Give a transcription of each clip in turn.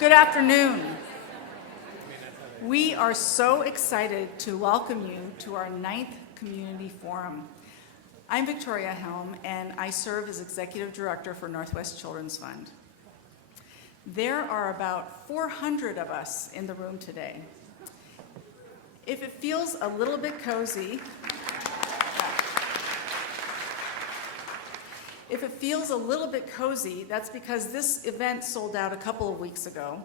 Good afternoon. We are so excited to welcome you to our 9th Community Forum. I'm Victoria Helm, and I serve as Executive Director for Northwest Children's Fund. There are about 400 of us in the room today. If it feels a little bit cozy, that's because this event sold out a couple of weeks ago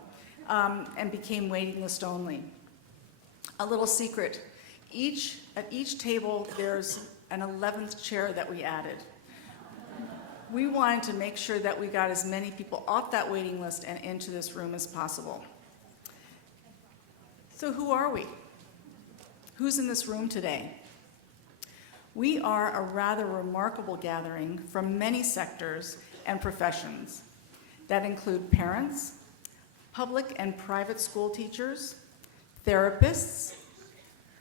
and became waiting list only. A little secret, at each table there's an 11th chair that we added. We wanted to make sure that we got as many people off that waiting list and into this room as possible. So who are we? Who's in this room today? We are a rather remarkable gathering from many sectors and professions that include parents, public and private school teachers, therapists,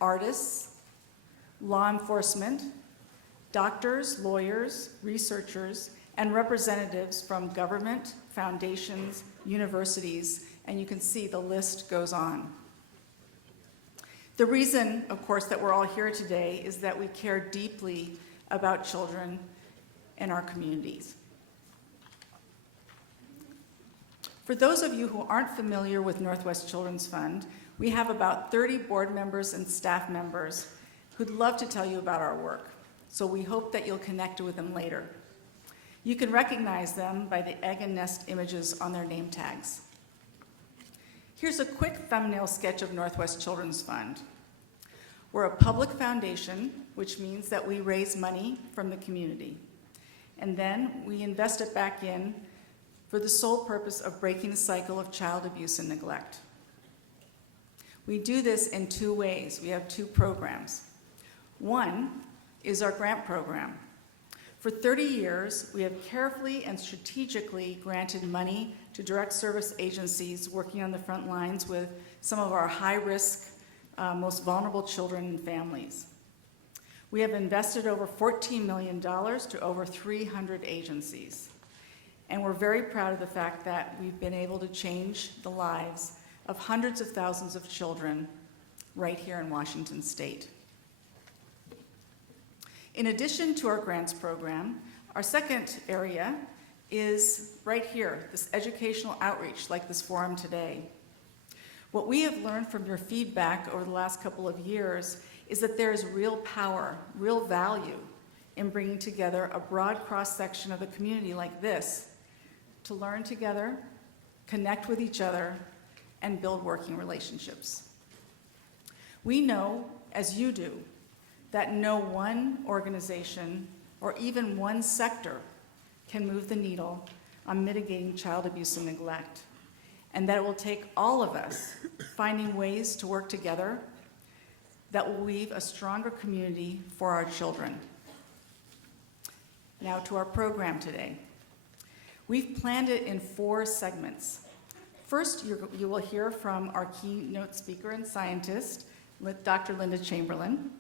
artists, law enforcement, doctors, lawyers, researchers, and representatives from government, foundations, universities, and you can see the list goes on. The reason, of course, that we're all here today is that we care deeply about children in our communities. For those of you who aren't familiar with Northwest Children's Fund, we have about 30 board members and staff members who'd love to tell you about our work, so we hope that you'll connect with them later. You can recognize them by the egg and nest images on their name tags. Here's a quick thumbnail sketch of Northwest Children's Fund. We're a public foundation, which means that we raise money from the community. And then we invest it back in for the sole purpose of breaking the cycle of child abuse and neglect. We do this in two ways. We have two programs. One is our grant program. For 30 years, we have carefully and strategically granted money to direct service agencies working on the front lines with some of our high-risk, most vulnerable children and families. We have invested over $14 million to over 300 agencies. And we're very proud of the fact that we've been able to change the lives of hundreds of thousands of children right here in Washington State. In addition to our grants program, our second area is right here, this educational outreach like this forum today. What we have learned from your feedback over the last couple of years is that there is real power, real value in bringing together a broad cross-section of the community like this to learn together, connect with each other, and build working relationships. We know, as you do, that no one organization or even one sector can move the needle on mitigating child abuse and neglect, and that it will take all of us finding ways to work together that will weave a stronger community for our children. Now to our program today. We've planned it in 4 segments. First, you will hear from our keynote speaker and scientist, Dr. Linda Chamberlain.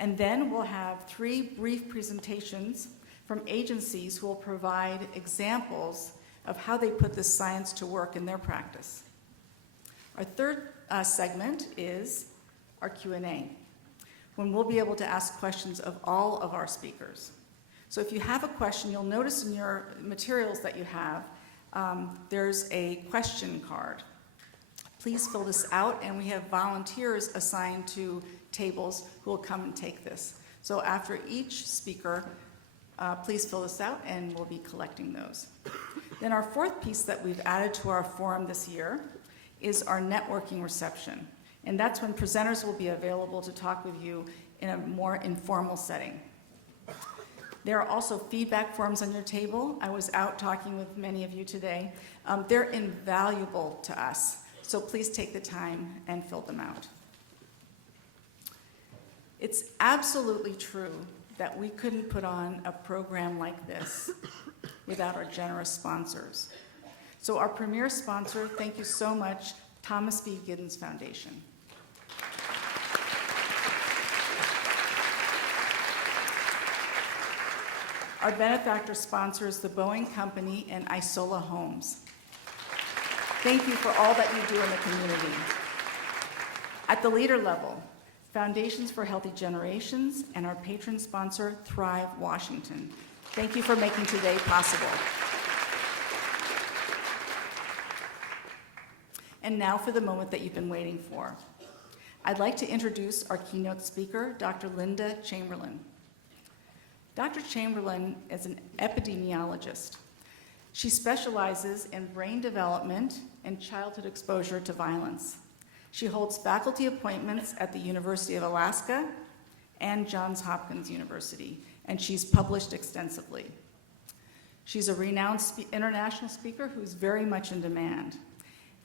And then we'll have 3 brief presentations from agencies who will provide examples of how they put this science to work in their practice. Our third segment is our Q&A, when we'll be able to ask questions of all of our speakers. So if you have a question, you'll notice in your materials that you have, there's a question card. Please fill this out, and we have volunteers assigned to tables who will come and take this. So after each speaker, please fill this out, and we'll be collecting those. Then our fourth piece that we've added to our forum this year is our networking reception. And that's when presenters will be available to talk with you in a more informal setting. There are also feedback forms on your table. I was out talking with many of you today. They're invaluable to us, so please take the time and fill them out. It's absolutely true that we couldn't put on a program like this without our generous sponsors. So our premier sponsor, thank you so much, Thomas B. Giddens Foundation. Our benefactor sponsors the Boeing Company and Isola Homes. Thank you for all that you do in the community. At the leader level, Foundations for Healthy Generations and our patron sponsor, Thrive Washington. Thank you for making today possible. And now for the moment that you've been waiting for. I'd like to introduce our keynote speaker, Dr. Linda Chamberlain. Dr. Chamberlain is an epidemiologist. She specializes in brain development and childhood exposure to violence. She holds faculty appointments at the University of Alaska and Johns Hopkins University, and she's published extensively. She's a renowned international speaker who's very much in demand.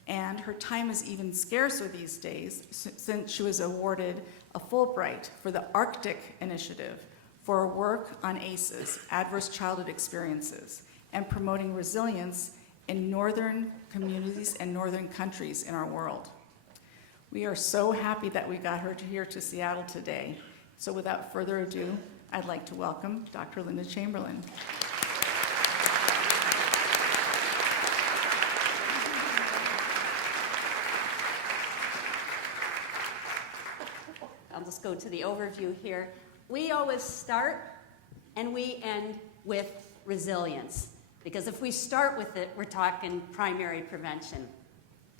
And her time is even scarcer these days since she was awarded a Fulbright for the Arctic Initiative for her work on ACEs, Adverse Childhood Experiences, and promoting resilience in northern communities and northern countries in our world. We are so happy that we got her here to Seattle today. So without further ado, I'd like to welcome Dr. Linda Chamberlain. I'll just go to the overview here. We always start and we end with resilience, because if we start with it, we're talking primary prevention.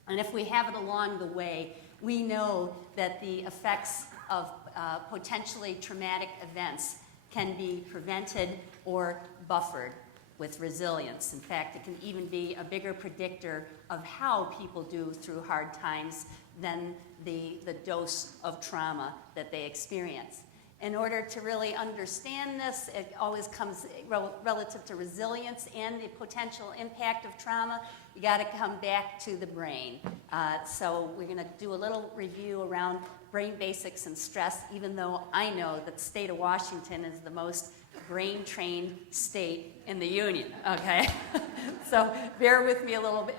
And if we have it along the way, we know that the effects of potentially traumatic events can be prevented or buffered with resilience. In fact, it can even be a bigger predictor of how people do through hard times than the dose of trauma that they experience. In order to really understand this, it always comes relative to resilience and the potential impact of trauma. You got to come back to the brain. So we're going to do a little review around brain basics and stress, even though I know that the state of Washington is the most brain-trained state in the union, okay? So bear with me a little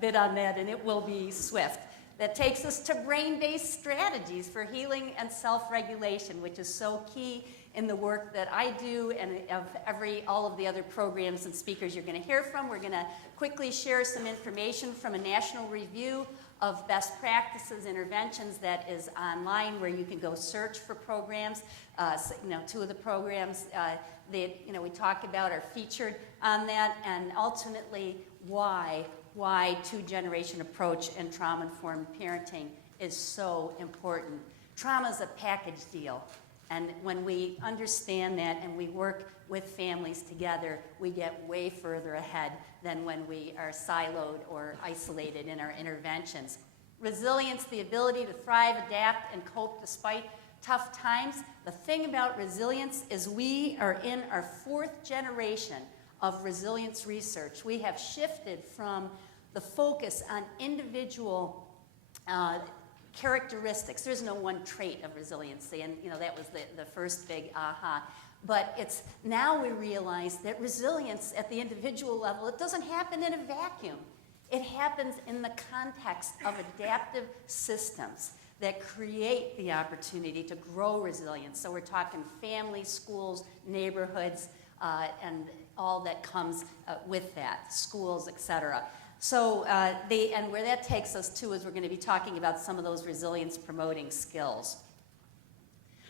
bit on that, and it will be swift. That takes us to brain-based strategies for healing and self-regulation, which is so key in the work that I do and of all of the other programs and speakers you're going to hear from. We're going to quickly share some information from a national review of best practices interventions that is online, where you can go search for programs. Two of the programs that we talk about are featured on that, and ultimately why two-generation approach and trauma-informed parenting is so important. Trauma is a package deal, and when we understand that and we work with families together, we get way further ahead than when we are siloed or isolated in our interventions. Resilience, the ability to thrive, adapt, and cope despite tough times. The thing about resilience is we are in our fourth generation of resilience research. We have shifted from the focus on individual characteristics. There's no one trait of resiliency, and that was the first big aha. But it's now we realize that resilience at the individual level, it doesn't happen in a vacuum. It happens in the context of adaptive systems that create the opportunity to grow resilience. So we're talking families, schools, neighborhoods, and all that comes with that, schools, et cetera. So, and where that takes us to is we're going to be talking about some of those resilience-promoting skills.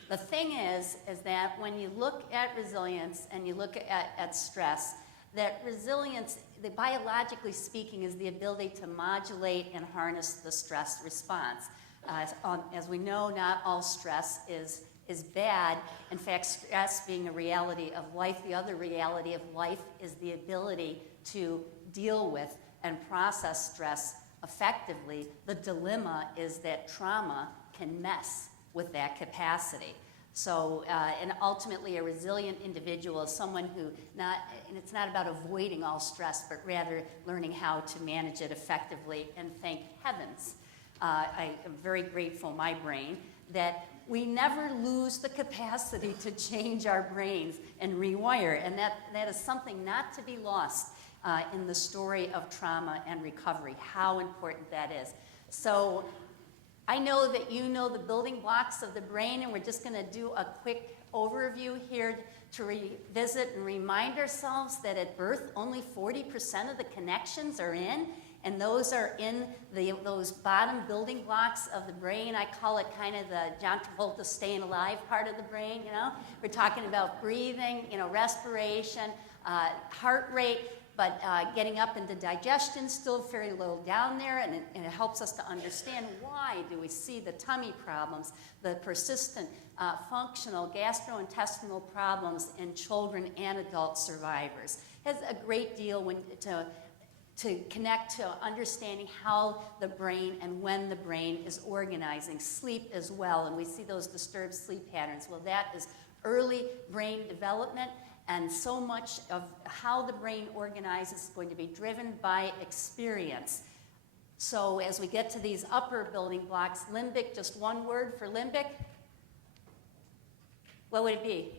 The thing is that when you look at resilience and you look at stress, that resilience, biologically speaking, is the ability to modulate and harness the stress response. As we know, not all stress is bad. In fact, stress being a reality of life, the other reality of life is the ability to deal with and process stress effectively. The dilemma is that trauma can mess with that capacity. So, and ultimately a resilient individual is someone who and it's not about avoiding all stress, but rather learning how to manage it effectively. And thank heavens, I am very grateful, my brain, that we never lose the capacity to change our brains and rewire. And that is something not to be lost in the story of trauma and recovery, how important that is. So I know that you know the building blocks of the brain, and we're just going to do a quick overview here to revisit and remind ourselves that at birth only 40% of the connections are in, And those are in those bottom building blocks of the brain. I call it kind of the John Travolta staying alive part of the brain, you know. We're talking about breathing, you know, respiration, heart rate, but getting up into digestion, still fairly low down there, and it helps us to understand why do we see the tummy problems, the persistent functional gastrointestinal problems in children and adult survivors. It has a great deal to connect to understanding how the brain and when the brain is organizing. Sleep as well, and we see those disturbed sleep patterns. Well, that is early brain development, and so much of how the brain organizes is going to be driven by experience. So as we get to these upper building blocks, limbic, just one word for limbic. What would it be?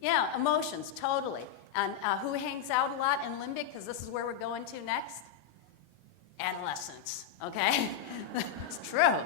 Yeah, emotions, totally. And who hangs out a lot in limbic? Because this is where we're going to next. Adolescents, okay? It's true.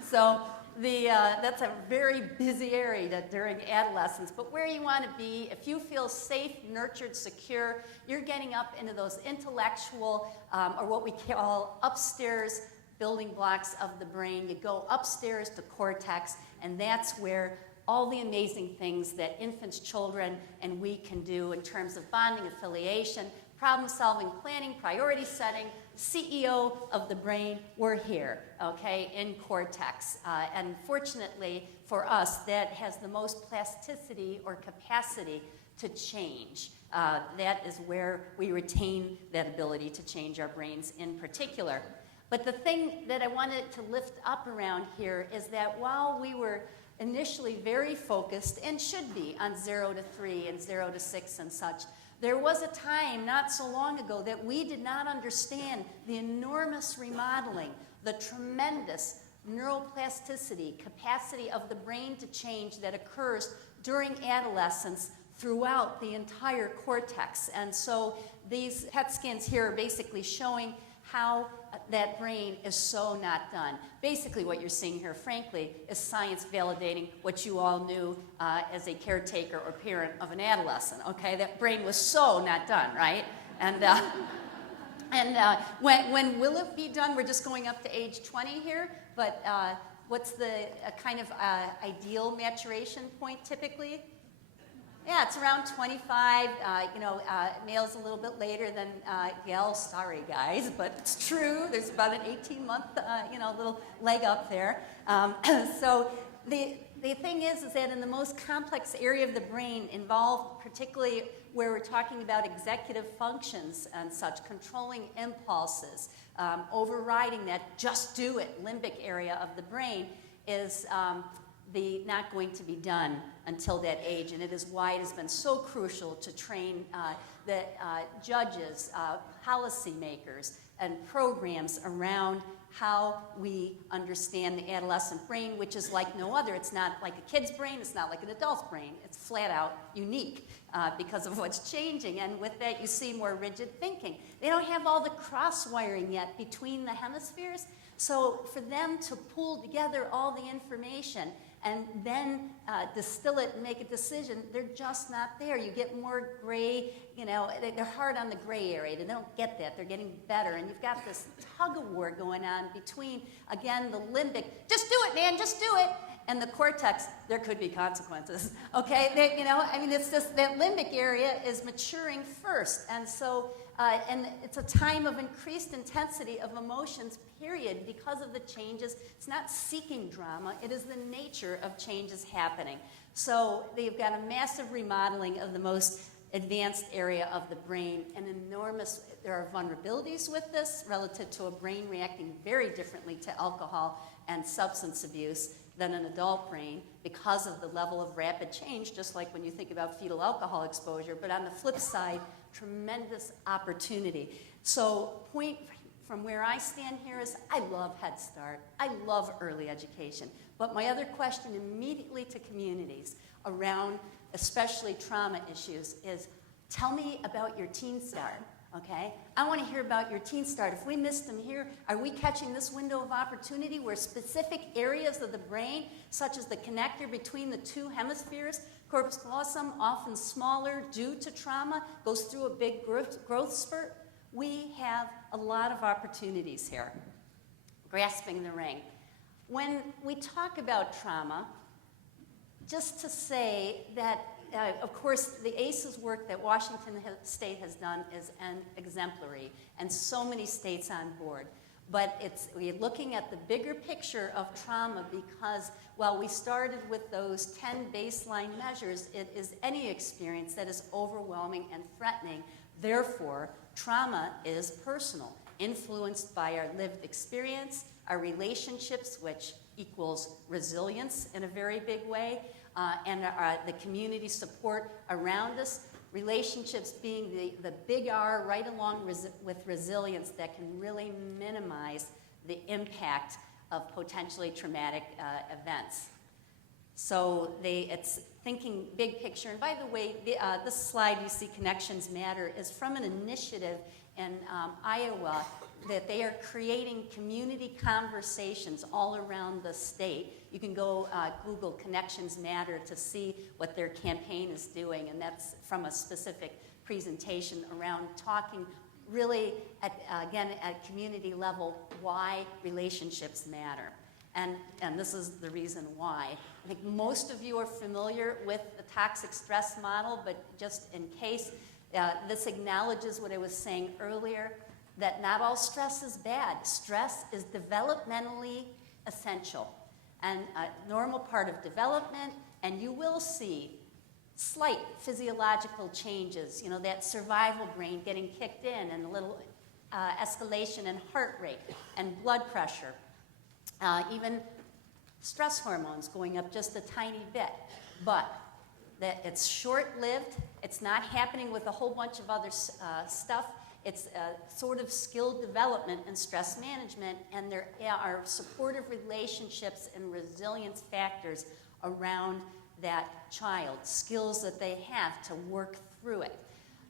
So that's a very busy area during adolescence. But where you want to be, if you feel safe, nurtured, secure, you're getting up into those intellectual, or what we call upstairs building blocks of the brain. You go upstairs to cortex, and that's where all the amazing things that infants, children, and we can do in terms of bonding, affiliation, problem solving, planning, priority setting, CEO of the brain, we're here, okay, in cortex. And fortunately for us, that has the most plasticity or capacity to change. That is where we retain that ability to change our brains in particular. But the thing that I wanted to lift up around here is that while we were initially very focused, and should be, on 0 to 3 and 0 to 6 and such, there was a time not so long ago that we did not understand the enormous remodeling, the tremendous neuroplasticity, capacity of the brain to change that occurs during adolescence throughout the entire cortex. And so these PET scans here are basically showing how that brain is so not done. Basically what you're seeing here, frankly, is science validating what you all knew as a caretaker or parent of an adolescent, okay? That brain was so not done, right? And when will it be done? We're just going up to age 20 here, but what's the kind of ideal maturation point typically? Yeah, it's around 25. Males a little bit later than gals. Sorry, guys, but it's true. There's about an 18-month, little leg up there. So the thing is that in the most complex area of the brain involved, particularly where we're talking about executive functions and such, controlling impulses, overriding that just do it limbic area of the brain is not going to be done until that age, and it is why it has been so crucial to train the judges, policymakers, and programs around how we understand the adolescent brain, which is like no other. It's not like a kid's brain, it's not like an adult's brain. It's flat out unique because of what's changing, and with that you see more rigid thinking. They don't have all the cross-wiring yet between the hemispheres, so for them to pull together all the information and then distill it and make a decision, they're just not there. You get more gray, they're hard on the gray area. They don't get that. They're getting better. And you've got this tug-of-war going on between, again, the limbic, just do it, man, just do it, and the cortex, there could be consequences, okay? It's just that limbic area is maturing first. And so, and it's a time of increased intensity of emotions, period, because of the changes. It's not seeking drama, it is the nature of changes happening. So they've got a massive remodeling of the most advanced area of the brain, there are vulnerabilities with this relative to a brain reacting very differently to alcohol and substance abuse than an adult brain because of the level of rapid change, just like when you think about fetal alcohol exposure. But on the flip side, tremendous opportunity. So point from where I stand here is I love Head Start. I love early education. But my other question immediately to communities around especially trauma issues is tell me about your Teen Start, okay? I want to hear about your Teen Start. If we missed them here, are we catching this window of opportunity where specific areas of the brain, such as the connector between the two hemispheres, corpus callosum, often smaller due to trauma, goes through a big growth spurt? we have a lot of opportunities here. Grasping the ring. When we talk about trauma, just to say that, of course, the ACEs work that Washington State has done is exemplary, and so many states on board. But we're looking at the bigger picture of trauma because while we started with those 10 baseline measures, it is any experience that is overwhelming and threatening. Therefore, trauma is personal, influenced by our lived experience, our relationships, which equals resilience in a very big way, and the community support around us, relationships being the big R right along with resilience that can really minimize the impact of potentially traumatic events. So it's thinking big picture. And by the way, this slide you see, Connections Matter, is from an initiative in Iowa that they are creating community conversations all around the state. You can go Google Connections Matter to see what their campaign is doing, and that's from a specific presentation around talking really, again, at community level, why relationships matter. And this is the reason why. I think most of you are familiar with the toxic stress model, but just in case, this acknowledges what I was saying earlier, that not all stress is bad. Stress is developmentally essential and a normal part of development, and you will see slight physiological changes, that survival brain getting kicked in and a little escalation in heart rate and blood pressure, even stress hormones going up just a tiny bit. But that it's short-lived, it's not happening with a whole bunch of other stuff. It's a sort of skill development and stress management, and there are supportive relationships and resilience factors around that child, skills that they have to work through it.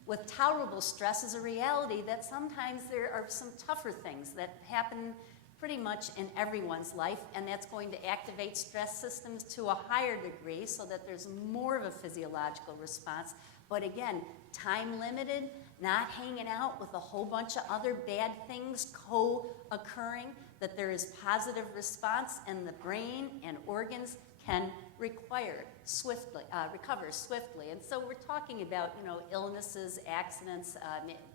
With tolerable stress is a reality that sometimes there are some tougher things that happen pretty much in everyone's life, and that's going to activate stress systems to a higher degree so that there's more of a physiological response. But again, time limited, not hanging out with a whole bunch of other bad things co-occurring, that there is positive response and the brain and organs can recover swiftly. And so we're talking about, illnesses, accidents,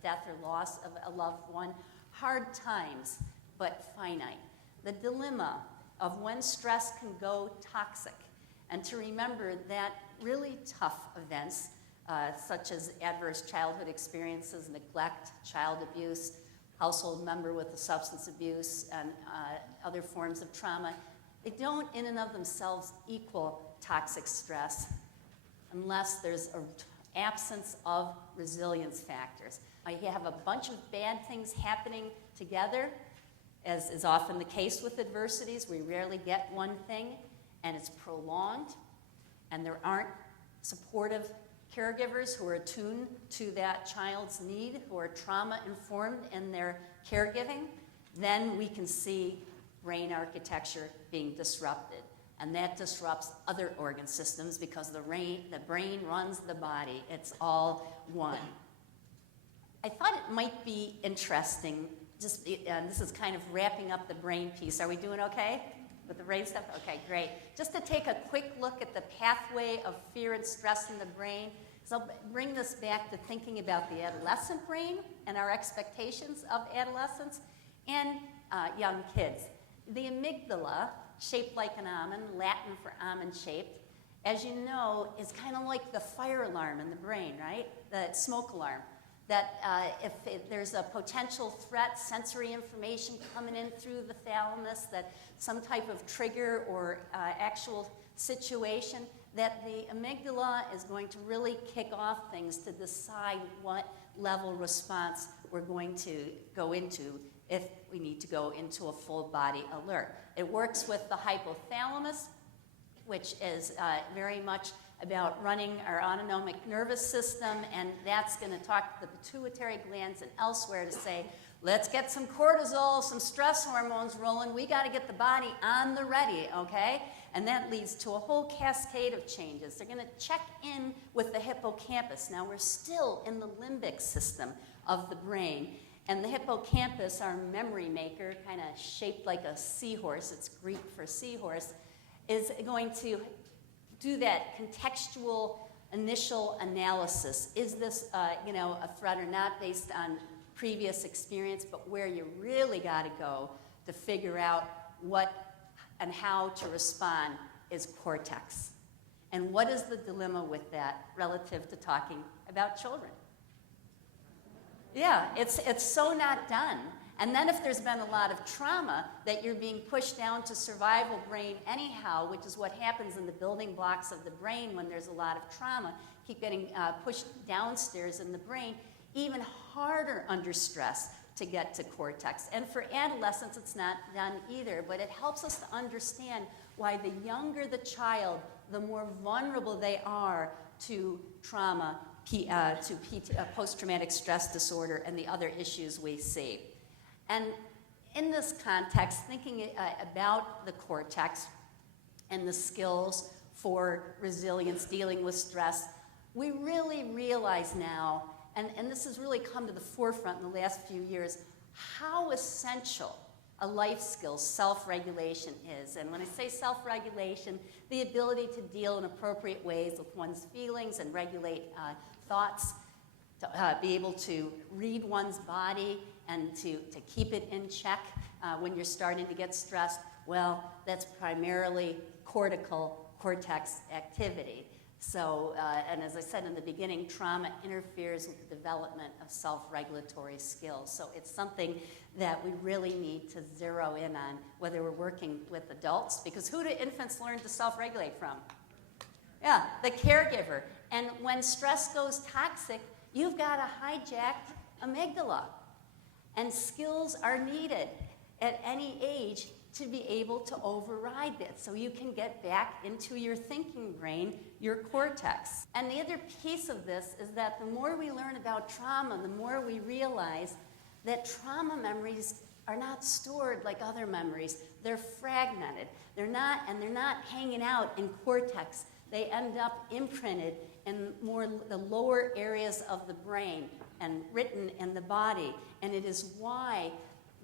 death or loss of a loved one, hard times, but finite. The dilemma of when stress can go toxic, and to remember that really tough events, such as adverse childhood experiences, neglect, child abuse, household member with a substance abuse, and other forms of trauma, they don't in and of themselves equal toxic stress unless there's an absence of resilience factors. You have a bunch of bad things happening together, as is often the case with adversities. We rarely get one thing, and it's prolonged, and there aren't supportive caregivers who are attuned to that child's need, who are trauma-informed in their caregiving. Then we can see brain architecture being disrupted, and that disrupts other organ systems because the brain runs the body. It's all one. I thought it might be interesting, and this is kind of wrapping up the brain piece. Are we doing okay with the brain stuff? Okay, great. Just to take a quick look at the pathway of fear and stress in the brain. So bring this back to thinking about the adolescent brain and our expectations of adolescents and young kids. The amygdala, shaped like an almond, Latin for almond-shaped, as you know, is kind of like the fire alarm in the brain, right? The smoke alarm. That if there's a potential threat, sensory information coming in through the thalamus, that some type of trigger or actual situation, that the amygdala is going to really kick off things to decide what level response we're going to go into if we need to go into a full body alert. It works with the hypothalamus, which is very much about running our autonomic nervous system, and that's going to talk to the pituitary glands and elsewhere to say, let's get some cortisol, some stress hormones rolling. We got to get the body on the ready, okay? And that leads to a whole cascade of changes. They're going to check in with the hippocampus. Now, we're still in the limbic system of the brain, And the hippocampus, our memory maker, kind of shaped like a seahorse, it's Greek for seahorse, is going to do that contextual initial analysis. Is this a threat or not, based on previous experience, but where you really got to go to figure out what and how to respond is cortex. And what is the dilemma with that relative to talking about children? Yeah, it's so not done. And then if there's been a lot of trauma that you're being pushed down to survival brain anyhow, which is what happens in the building blocks of the brain when there's a lot of trauma, keep getting pushed downstairs in the brain, even harder under stress to get to cortex. And for adolescents, it's not done either, but it helps us to understand why the younger the child, the more vulnerable they are to trauma, post-traumatic stress disorder, and the other issues we see. And in this context, thinking about the cortex and the skills for resilience, dealing with stress, we really realize now, and this has really come to the forefront in the last few years, how essential a life skill, self-regulation, is. And when I say self-regulation, the ability to deal in appropriate ways with one's feelings and regulate thoughts, to be able to read one's body and to keep it in check when you're starting to get stressed, well, that's primarily cortex activity. So, and as I said in the beginning, trauma interferes with the development of self-regulatory skills. So it's something that we really need to zero in on, whether we're working with adults, because who do infants learn to self-regulate from? Yeah, the caregiver. And when stress goes toxic, you've got a hijacked amygdala. And skills are needed at any age to be able to override that, so you can get back into your thinking brain, your cortex. And the other piece of this is that the more we learn about trauma, the more we realize that trauma memories are not stored like other memories. They're fragmented. They're not hanging out in cortex. They end up imprinted in more the lower areas of the brain and written in the body. And it is why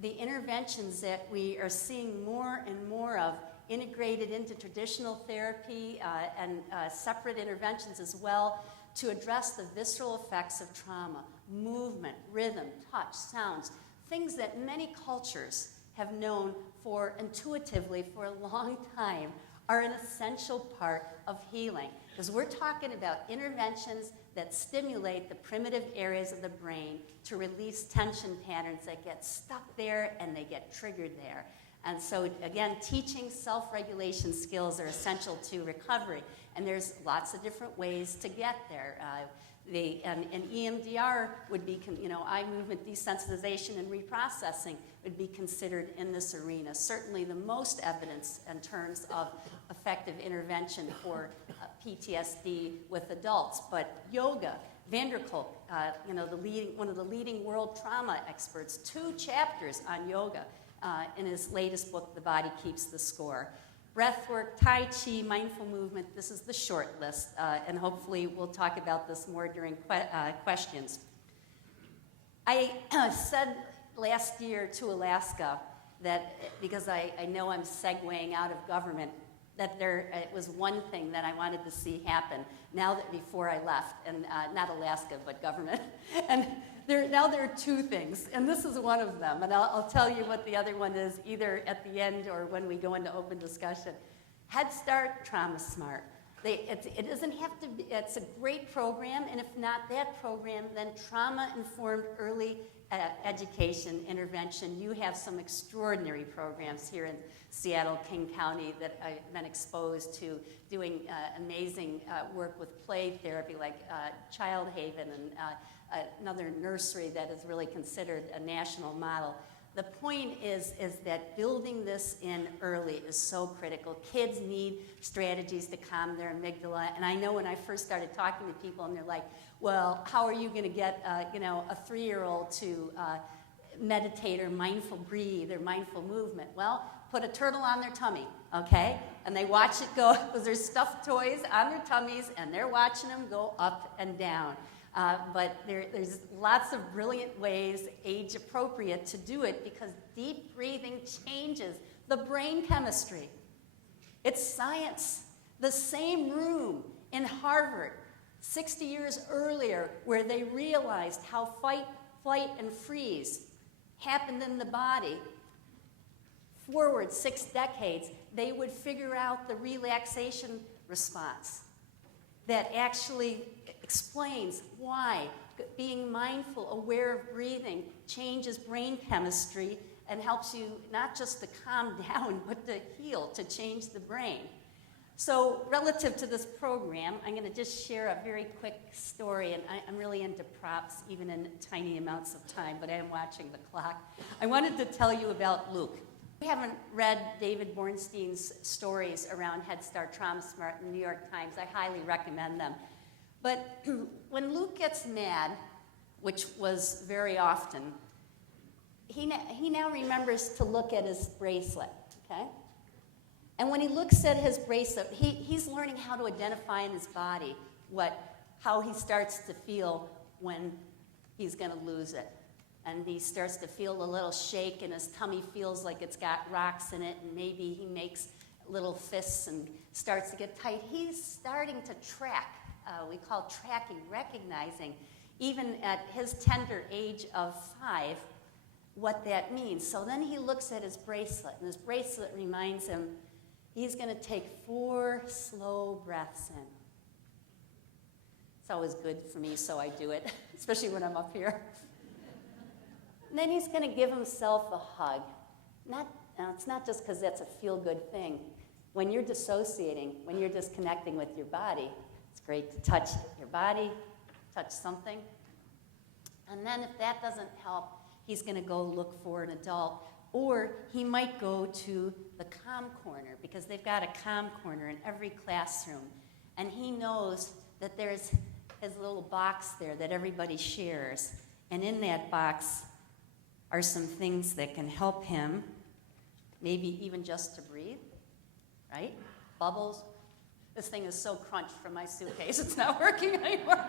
the interventions that we are seeing more and more of, integrated into traditional therapy and separate interventions as well, to address the visceral effects of trauma, movement, rhythm, touch, sounds, things that many cultures have known intuitively for a long time are an essential part of healing. Because we're talking about interventions that stimulate the primitive areas of the brain to release tension patterns that get stuck there and they get triggered there. And so, again, teaching self-regulation skills are essential to recovery. And there's lots of different ways to get there. And EMDR would be, eye movement desensitization and reprocessing would be considered in this arena. Certainly the most evidence in terms of effective intervention for PTSD with adults. But yoga, Vanderkolk, one of the leading world trauma experts, 2 chapters on yoga in his latest book, The Body Keeps the Score. Breathwork, Tai Chi, mindful movement, this is the short list, and hopefully we'll talk about this more during questions. I said last year to Alaska that, because I know I'm segueing out of government, that it was one thing that I wanted to see happen before I left, and not Alaska, but government. And now there are 2 things, and this is one of them, and I'll tell you what the other one is either at the end or when we go into open discussion. Head Start, Trauma Smart. It doesn't have to be, it's a great program, and if not that program, then trauma-informed early education intervention. You have some extraordinary programs here in Seattle, King County, that I've been exposed to, doing amazing work with play therapy like Child Haven and another nursery that is really considered a national model. The point is that building this in early is so critical. Kids need strategies to calm their amygdala. And I know when I first started talking to people and they're like, well, how are you going to get a 3-year-old to meditate or mindful breathe or mindful movement? Well, put a turtle on their tummy, okay? And they watch it go, because there's stuffed toys on their tummies and they're watching them go up and down. But there's lots of brilliant ways, age appropriate, to do it because deep breathing changes the brain chemistry. It's science. The same room in Harvard 60 years earlier where they realized how fight, flight, and freeze happened in the body. Forward 6 decades, they would figure out the relaxation response that actually explains why being mindful, aware of breathing, changes brain chemistry and helps you not just to calm down, but to heal, to change the brain. So relative to this program, I'm going to just share a very quick story, and I'm really into props, even in tiny amounts of time, but I am watching the clock. I wanted to tell you about Luke. If you haven't read David Bornstein's stories around Head Start Trauma Smart in the New York Times, I highly recommend them. But when Luke gets mad, which was very often, he now remembers to look at his bracelet, okay? And when he looks at his bracelet, he's learning how to identify in his body how he starts to feel when he's going to lose it. And he starts to feel a little shake, and his tummy feels like it's got rocks in it, and maybe he makes little fists and starts to get tight. He's starting to track. We call tracking, recognizing, even at his tender age of 5, what that means. So then he looks at his bracelet, and his bracelet reminds him he's going to take 4 slow breaths in. It's always good for me, so I do it, especially when I'm up here. And then he's going to give himself a hug. It's not just because that's a feel-good thing. When you're dissociating, when you're disconnecting with your body, it's great to touch your body, touch something. And then if that doesn't help, he's going to go look for an adult. Or he might go to the calm corner, because they've got a calm corner in every classroom. And he knows that there's his little box there that everybody shares. And in that box are some things that can help him, maybe even just to breathe, right? Bubbles. This thing is so crunched from my suitcase, it's not working anymore.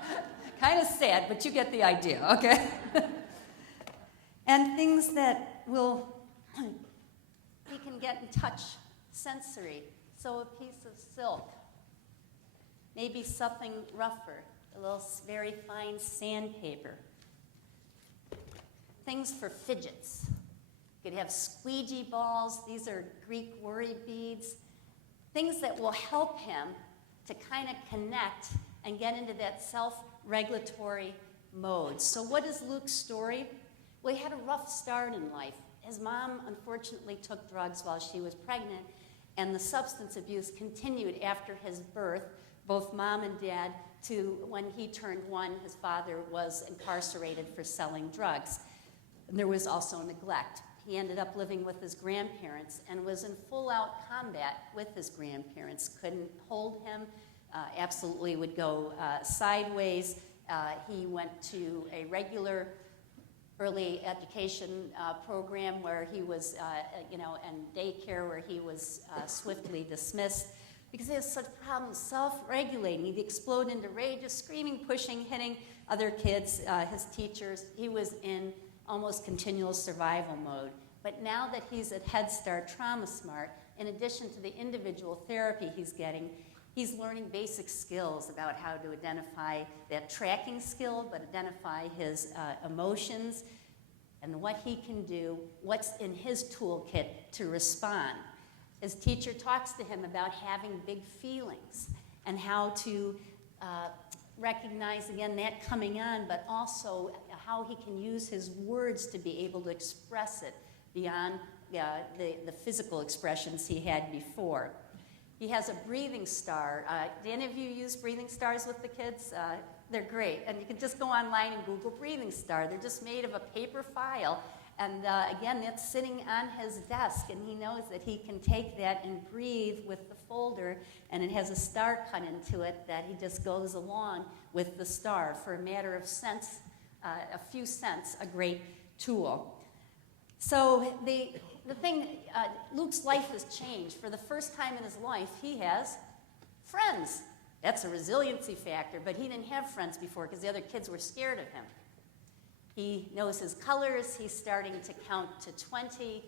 Kind of sad, but you get the idea, okay? And things that he can get in touch, sensory. So a piece of silk, maybe something rougher, a little very fine sandpaper. Things for fidgets. You could have squeegee balls. These are Greek worry beads. Things that will help him to kind of connect and get into that self-regulatory mode. So what is Luke's story? Well, he had a rough start in life. His mom, unfortunately, took drugs while she was pregnant, and the substance abuse continued after his birth, both mom and dad, to when he turned 1, his father was incarcerated for selling drugs. And there was also neglect. He ended up living with his grandparents and was in full-out combat with his grandparents. Couldn't hold him, absolutely would go sideways. He went to a regular early education program where he was, and daycare where he was swiftly dismissed because he has such problems self-regulating. He'd explode into rage, screaming, pushing, hitting other kids, his teachers. He was in almost continual survival mode. But now that he's at Head Start Trauma Smart, in addition to the individual therapy he's getting, he's learning basic skills about how to identify that tracking skill, but identify his emotions and what he can do, what's in his toolkit to respond. His teacher talks to him about having big feelings and how to recognize, again, that coming on, but also how he can use his words to be able to express it beyond the physical expressions he had before. He has a breathing star. Do any of you use breathing stars with the kids? They're great. And you can just go online and Google breathing star. They're just made of a paper file. And again, that's sitting on his desk. And he knows that he can take that and breathe with the folder. And it has a star cut into it that he just goes along with the star. For a matter of cents, a few cents, a great tool. So the thing, Luke's life has changed. For the first time in his life, he has friends. That's a resiliency factor, but he didn't have friends before because the other kids were scared of him. He knows his colors. He's starting to count to 20.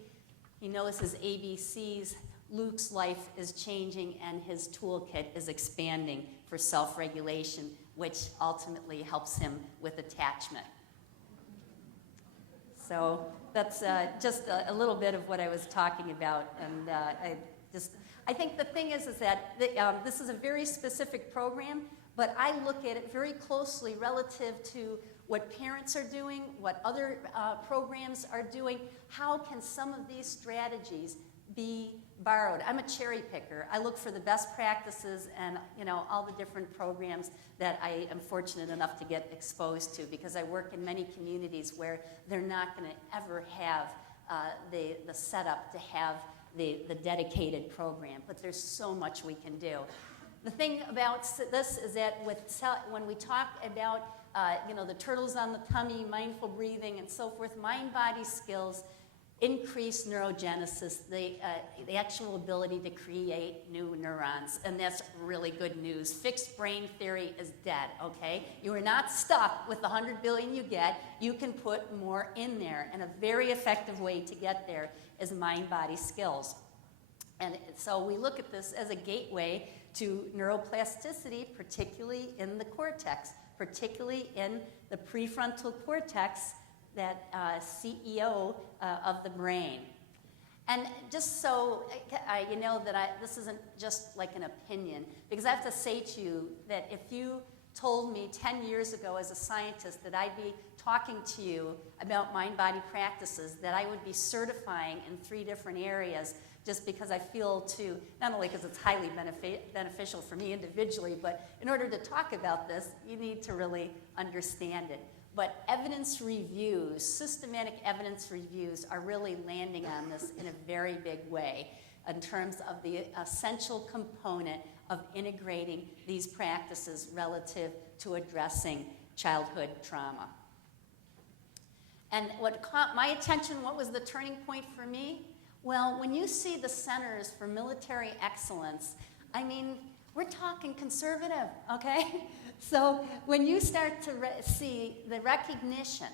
He knows his ABCs. Luke's life is changing, and his toolkit is expanding for self-regulation, which ultimately helps him with attachment. So that's just a little bit of what I was talking about, and I think the thing is that this is a very specific program, but I look at it very closely relative to what parents are doing, what other programs are doing. How can some of these strategies be borrowed? I'm a cherry picker. I look for the best practices and all the different programs that I am fortunate enough to get exposed to, because I work in many communities where they're not going to ever have the setup to have the dedicated program, but there's so much we can do. The thing about this is that when we talk about the turtles on the tummy, mindful breathing, and so forth, mind-body skills increase neurogenesis, the actual ability to create new neurons, and that's really good news. Fixed brain theory is dead, okay? You are not stuck with the 100 billion you get. You can put more in there, and a very effective way to get there is mind-body skills. And so we look at this as a gateway to neuroplasticity, particularly in the cortex, particularly in the prefrontal cortex, that CEO of the brain. And just so you know that this isn't just like an opinion, because I have to say to you that if you told me 10 years ago as a scientist that I'd be talking to you about mind-body practices, that I would be certifying in 3 different areas, just because I feel to, not only because it's highly beneficial for me individually, but in order to talk about this, you need to really understand it. But evidence reviews, systematic evidence reviews, are really landing on this in a very big way in terms of the essential component of integrating these practices relative to addressing childhood trauma. And what caught my attention, what was the turning point for me? Well, when you see the Centers for Military Excellence, I mean, we're talking conservative, okay? So when you start to see the recognition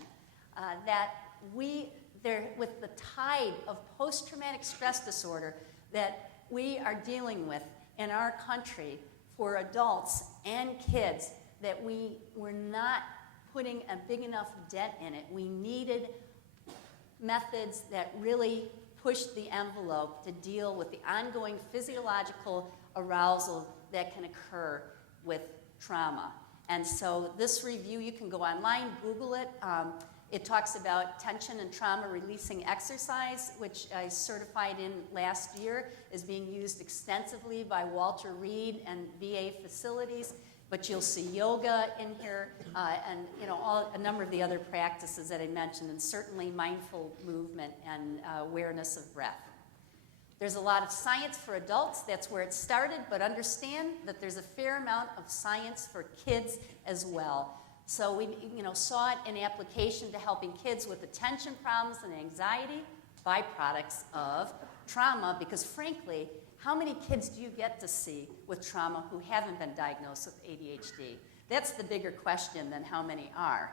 that with the tide of post-traumatic stress disorder that we are dealing with in our country for adults and kids, that we were not putting a big enough dent in it. We needed methods that really pushed the envelope to deal with the ongoing physiological arousal that can occur with trauma. And so this review, you can go online, Google it. It talks about tension and trauma releasing exercise, which I certified in last year, is being used extensively by Walter Reed and VA facilities. But you'll see yoga in here, and a number of the other practices that I mentioned, and certainly mindful movement and awareness of breath. There's a lot of science for adults. That's where it started, but understand that there's a fair amount of science for kids as well. So we saw it in application to helping kids with attention problems and anxiety, byproducts of trauma, because frankly, how many kids do you get to see with trauma who haven't been diagnosed with ADHD? That's the bigger question than how many are.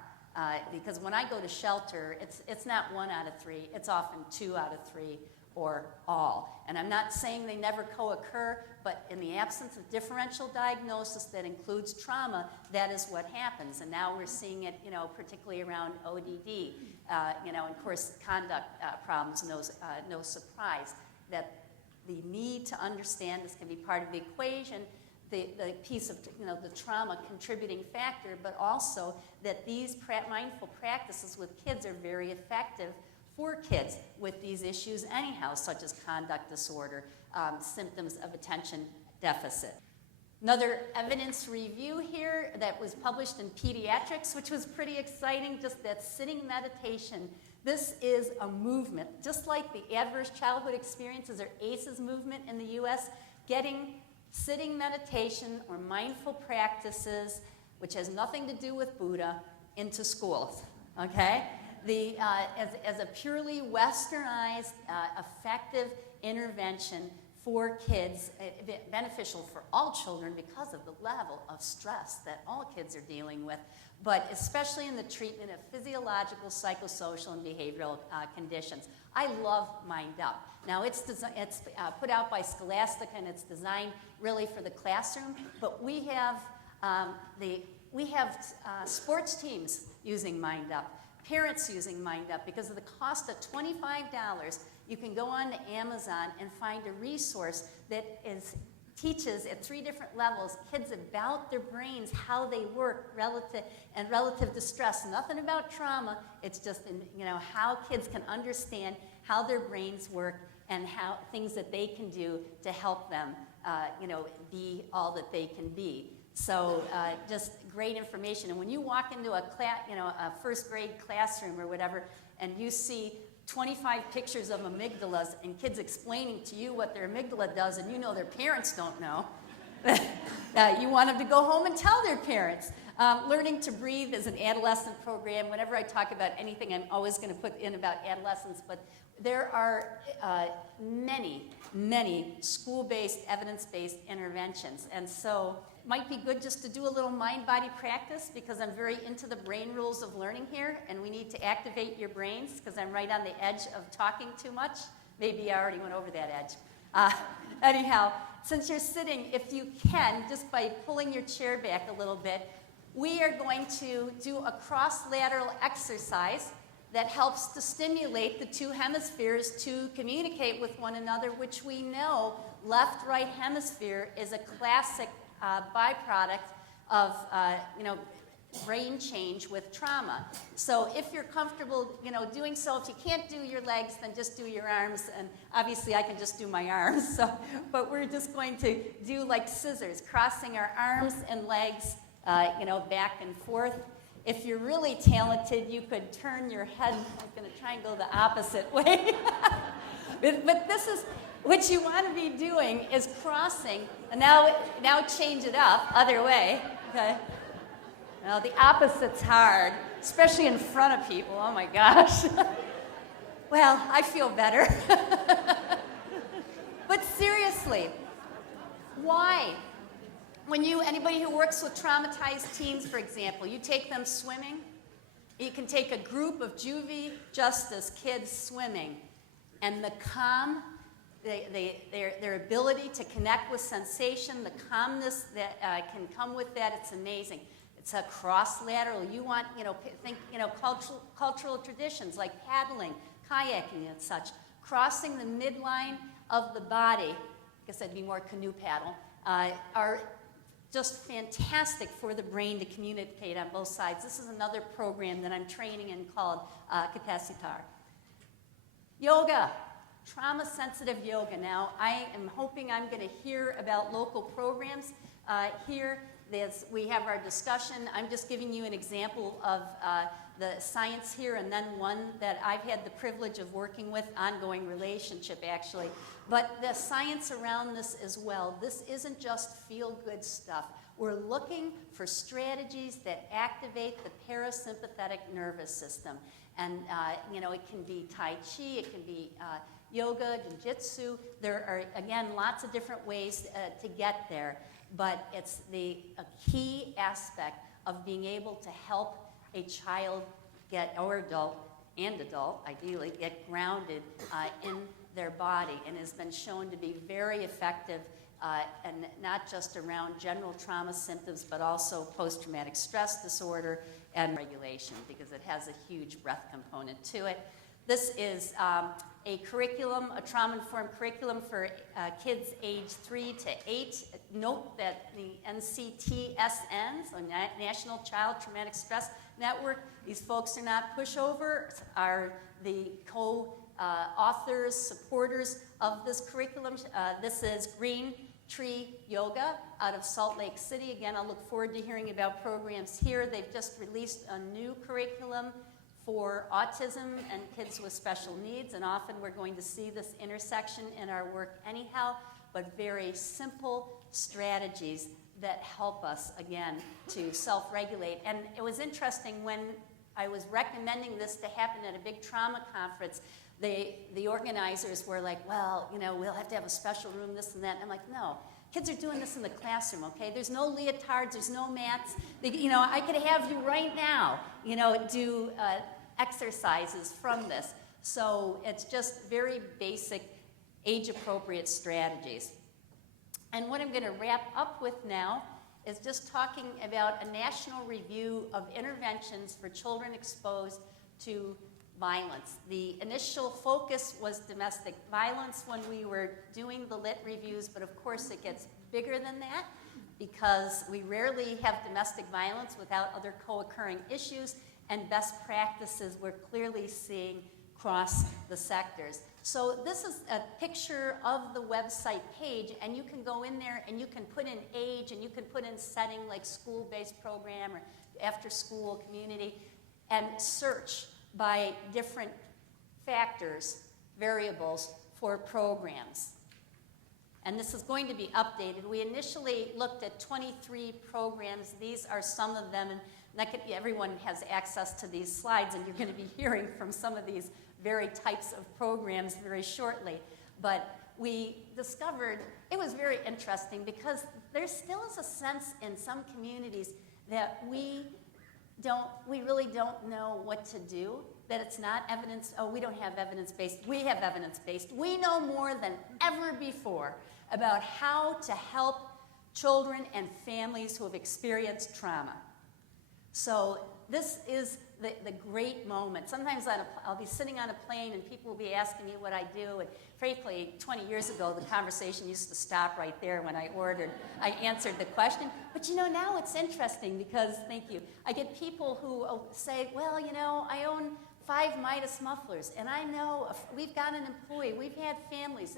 Because when I go to shelter, it's not 1 out of 3, it's often 2 out of 3, or all. And I'm not saying they never co-occur, but in the absence of differential diagnosis that includes trauma, that is what happens. And now we're seeing it, particularly around ODD, and of course conduct problems, no surprise that the need to understand this can be part of the equation, the piece of the trauma contributing factor, but also that these mindful practices with kids are very effective for kids with these issues anyhow, such as conduct disorder, symptoms of attention deficit. Another evidence review here that was published in Pediatrics, which was pretty exciting, just that sitting meditation. This is a movement, just like the Adverse Childhood Experiences or ACEs movement in the US, getting sitting meditation or mindful practices, which has nothing to do with Buddha, into schools, okay? As a purely westernized, effective intervention for kids, beneficial for all children because of the level of stress that all kids are dealing with, but especially in the treatment of physiological, psychosocial, and behavioral conditions. I love Mind Up. Now, it's put out by Scholastica, and it's designed really for the classroom, but we have sports teams using Mind Up, parents using Mind Up. Because of the cost of $25, you can go on to Amazon and find a resource that teaches at 3 different levels kids about their brains, how they work relative to stress. Nothing about trauma. It's just how kids can understand how their brains work and how things that they can do to help them be all that they can be. So just great information. And when you walk into a first grade classroom or whatever, and you see 25 pictures of amygdalas and kids explaining to you what their amygdala does, and you know their parents don't know, you want them to go home and tell their parents. Learning to Breathe is an adolescent program. Whenever I talk about anything, I'm always going to put in about adolescents, but there are many school-based, evidence-based interventions. And so it might be good just to do a little mind-body practice, because I'm very into the brain rules of learning here, and we need to activate your brains, because I'm right on the edge of talking too much. Maybe I already went over that edge. Anyhow, since you're sitting, if you can, just by pulling your chair back a little bit, we are going to do a cross-lateral exercise that helps to stimulate the 2 hemispheres to communicate with one another, which we know left-right hemisphere is a classic byproduct of brain change with trauma. So if you're comfortable doing so, if you can't do your legs, then just do your arms, and obviously I can just do my arms, but we're just going to do like scissors, crossing our arms and legs back and forth. If you're really talented, you could turn your head. I'm going to try and go the opposite way. but this is what you want to be doing, is crossing. And now change it up, other way. Okay. Well, the opposite's hard, especially in front of people. Oh my gosh. Well, I feel better. But seriously, why? Anybody who works with traumatized teens, for example, you take them swimming. You can take a group of juvie justice kids swimming, and the calm, their ability to connect with sensation, the calmness that can come with that, it's amazing. It's a cross-lateral. You want, think, cultural traditions like paddling, kayaking, and such. Crossing the midline of the body, I guess that'd be more canoe paddle, are just fantastic for the brain to communicate on both sides. This is another program that I'm training in called Capacitar. Yoga, trauma-sensitive yoga. Now, I am hoping I'm going to hear about local programs here. We have our discussion. I'm just giving you an example of the science here, and then one that I've had the privilege of working with, ongoing relationship actually. But the science around this as well. This isn't just feel-good stuff. We're looking for strategies that activate the parasympathetic nervous system. And, it can be Tai Chi, it can be yoga, jiu-jitsu. There are, again, lots of different ways to get there. But it's a key aspect of being able to help a child or adult, ideally, get grounded in their body, and has been shown to be very effective, and not just around general trauma symptoms, but also post-traumatic stress disorder and regulation, because it has a huge breath component to it. This is a curriculum, a trauma-informed curriculum for kids age 3 to 8. Note that the NCTSN, so National Child Traumatic Stress Network, these folks are not pushovers, are the co-authors, supporters of this curriculum. This is Green Tree Yoga out of Salt Lake City. Again, I'll look forward to hearing about programs here. They've just released a new curriculum for autism and kids with special needs, and often we're going to see this intersection in our work anyhow, but very simple strategies that help us, again, to self-regulate. And it was interesting when I was recommending this to happen at a big trauma conference, the organizers were like, well, you know, we'll have to have a special room, this and that. And I'm like, no, kids are doing this in the classroom, okay? There's no leotards, there's no mats. You know, I could have you right now, you know, do exercises from this. So it's just very basic, age-appropriate strategies. And what I'm going to wrap up with now is just talking about a national review of interventions for children exposed to violence. The initial focus was domestic violence when we were doing the lit reviews, but of course it gets bigger than that because we rarely have domestic violence without other co-occurring issues, and best practices we're clearly seeing across the sectors. So this is a picture of the website page, and you can go in there and you can put in age and you can put in setting like school-based program or after-school community and search by different factors, variables for programs. And this is going to be updated. We initially looked at 23 programs. These are some of them, and everyone has access to these slides, and you're going to be hearing from some of these very types of programs very shortly. But we discovered it was very interesting because there still is a sense in some communities that we really don't know what to do, that it's not evidence, oh, we don't have evidence-based. We have evidence-based. We know more than ever before about how to help children and families who have experienced trauma. So this is the great moment. Sometimes I'll be sitting on a plane and people will be asking me what I do, and frankly, 20 years ago, the conversation used to stop right there when I answered the question. But you know, now it's interesting because, thank you, I get people who say, well, you know, I own 5 Midas mufflers, and I know we've got an employee, we've had families,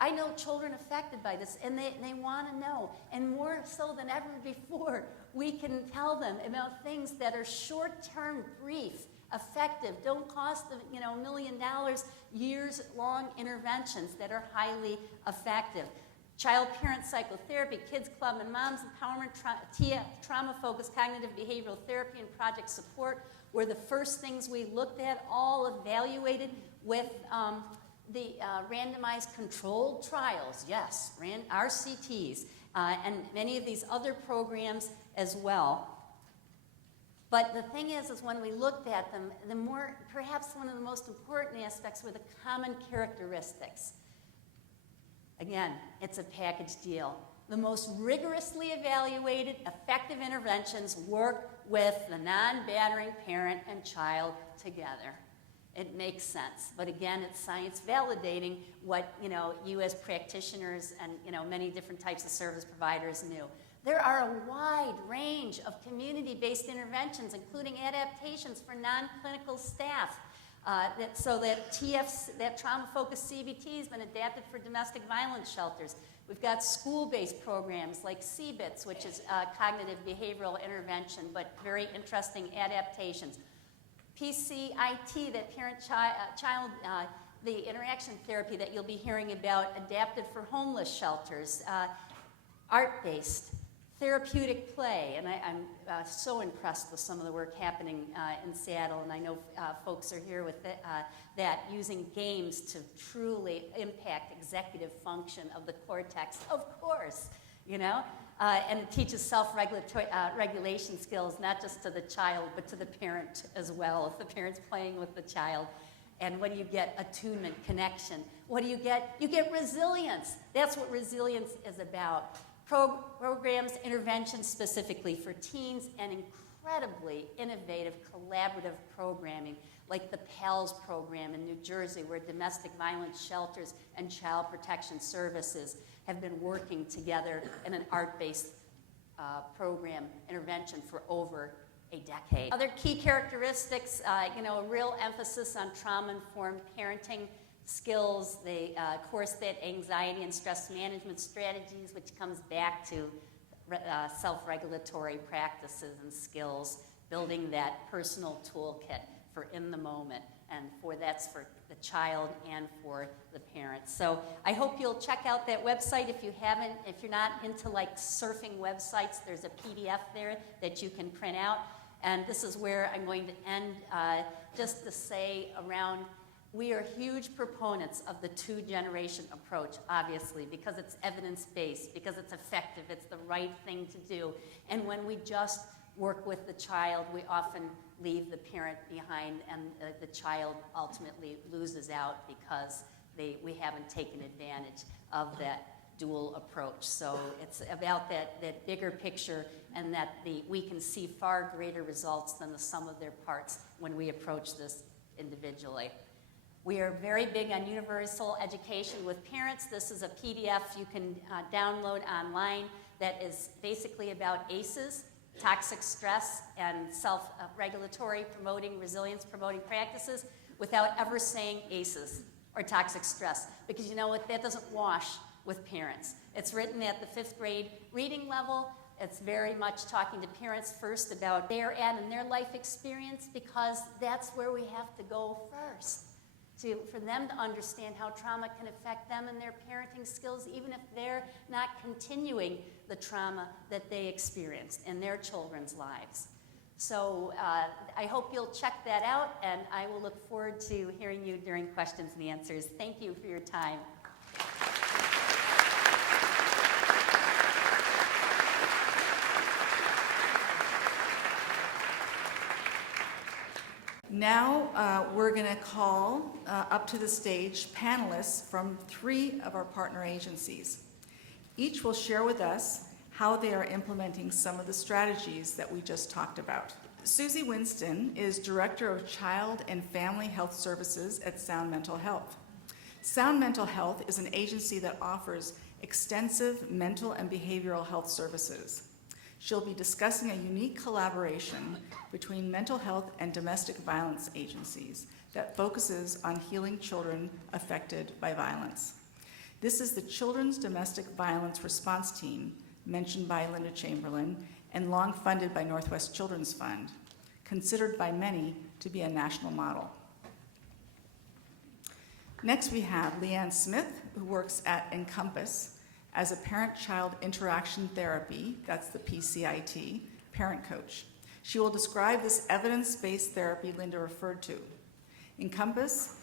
I know children affected by this, and they want to know. And more so than ever before, we can tell them about things that are short-term, brief, effective, don't cost them, you know, $1 million, years-long interventions that are highly effective. Child-parent psychotherapy, kids club, and mom's empowerment, trauma-focused cognitive behavioral therapy, and project support were the first things we looked at, all evaluated with the randomized controlled trials, yes, RCTs, and many of these other programs as well. But the thing is when we looked at them, perhaps one of the most important aspects were the common characteristics. Again, it's a package deal. The most rigorously evaluated effective interventions work with the non-battering parent and child together. It makes sense, but again, it's science validating what you as practitioners and many different types of service providers knew. There are a wide range of community-based interventions, including adaptations for non-clinical staff. That trauma-focused CBT has been adapted for domestic violence shelters. We've got school-based programs like CBITS, which is cognitive behavioral intervention, but very interesting adaptations. PCIT, that parent-child, the interaction therapy that you'll be hearing about, adapted for homeless shelters, art-based, therapeutic play, and I'm so impressed with some of the work happening in Seattle, and I know folks are here with that, using games to truly impact executive function of the cortex, of course, and it teaches self-regulation skills, not just to the child, but to the parent as well, if the parent's playing with the child. And what do you get? Attunement, connection. What do you get? You get resilience. That's what resilience is about. Programs, interventions specifically for teens, and incredibly innovative collaborative programming like the PALS program in New Jersey, where domestic violence shelters and child protection services have been working together in an art-based program intervention for over a decade. Other key characteristics, a real emphasis on trauma-informed parenting skills, of course, that anxiety and stress management strategies, which comes back to self-regulatory practices and skills, building that personal toolkit for in the moment, and that's for the child and for the parents. So I hope you'll check out that website if you haven't. If you're not into like surfing websites, there's a PDF there that you can print out. And this is where I'm going to end, just to say around We are huge proponents of the two-generation approach, obviously, because it's evidence-based, because it's effective, it's the right thing to do. And when we just work with the child, we often leave the parent behind, and the child ultimately loses out because we haven't taken advantage of that dual approach. So it's about that bigger picture, and that we can see far greater results than the sum of their parts when we approach this individually. We are very big on universal education with parents. This is a PDF you can download online that is basically about ACEs, toxic stress, and self-regulatory promoting, resilience promoting practices, without ever saying ACEs or toxic stress, because you know what, that doesn't wash with parents. It's written at the 5th grade reading level. It's very much talking to parents first about where they're at in their life experience, because that's where we have to go first, for them to understand how trauma can affect them and their parenting skills, even if they're not continuing the trauma that they experienced in their children's lives. So I hope you'll check that out, and I will look forward to hearing you during questions and answers. Thank you for your time. Now we're going to call up to the stage panelists from 3 of our partner agencies. Each will share with us how they are implementing some of the strategies that we just talked about. Susie Winston is Director of Child and Family Health Services at Sound Mental Health. Sound Mental Health is an agency that offers extensive mental and behavioral health services. She'll be discussing a unique collaboration between mental health and domestic violence agencies that focuses on healing children affected by violence. This is the Children's Domestic Violence Response Team, mentioned by Linda Chamberlain, and long funded by Northwest Children's Fund, considered by many to be a national model. Next we have Leanne Smith, who works at Encompass as a parent-child interaction therapy, that's the PCIT, parent coach. She will describe this evidence-based therapy Linda referred to. Encompass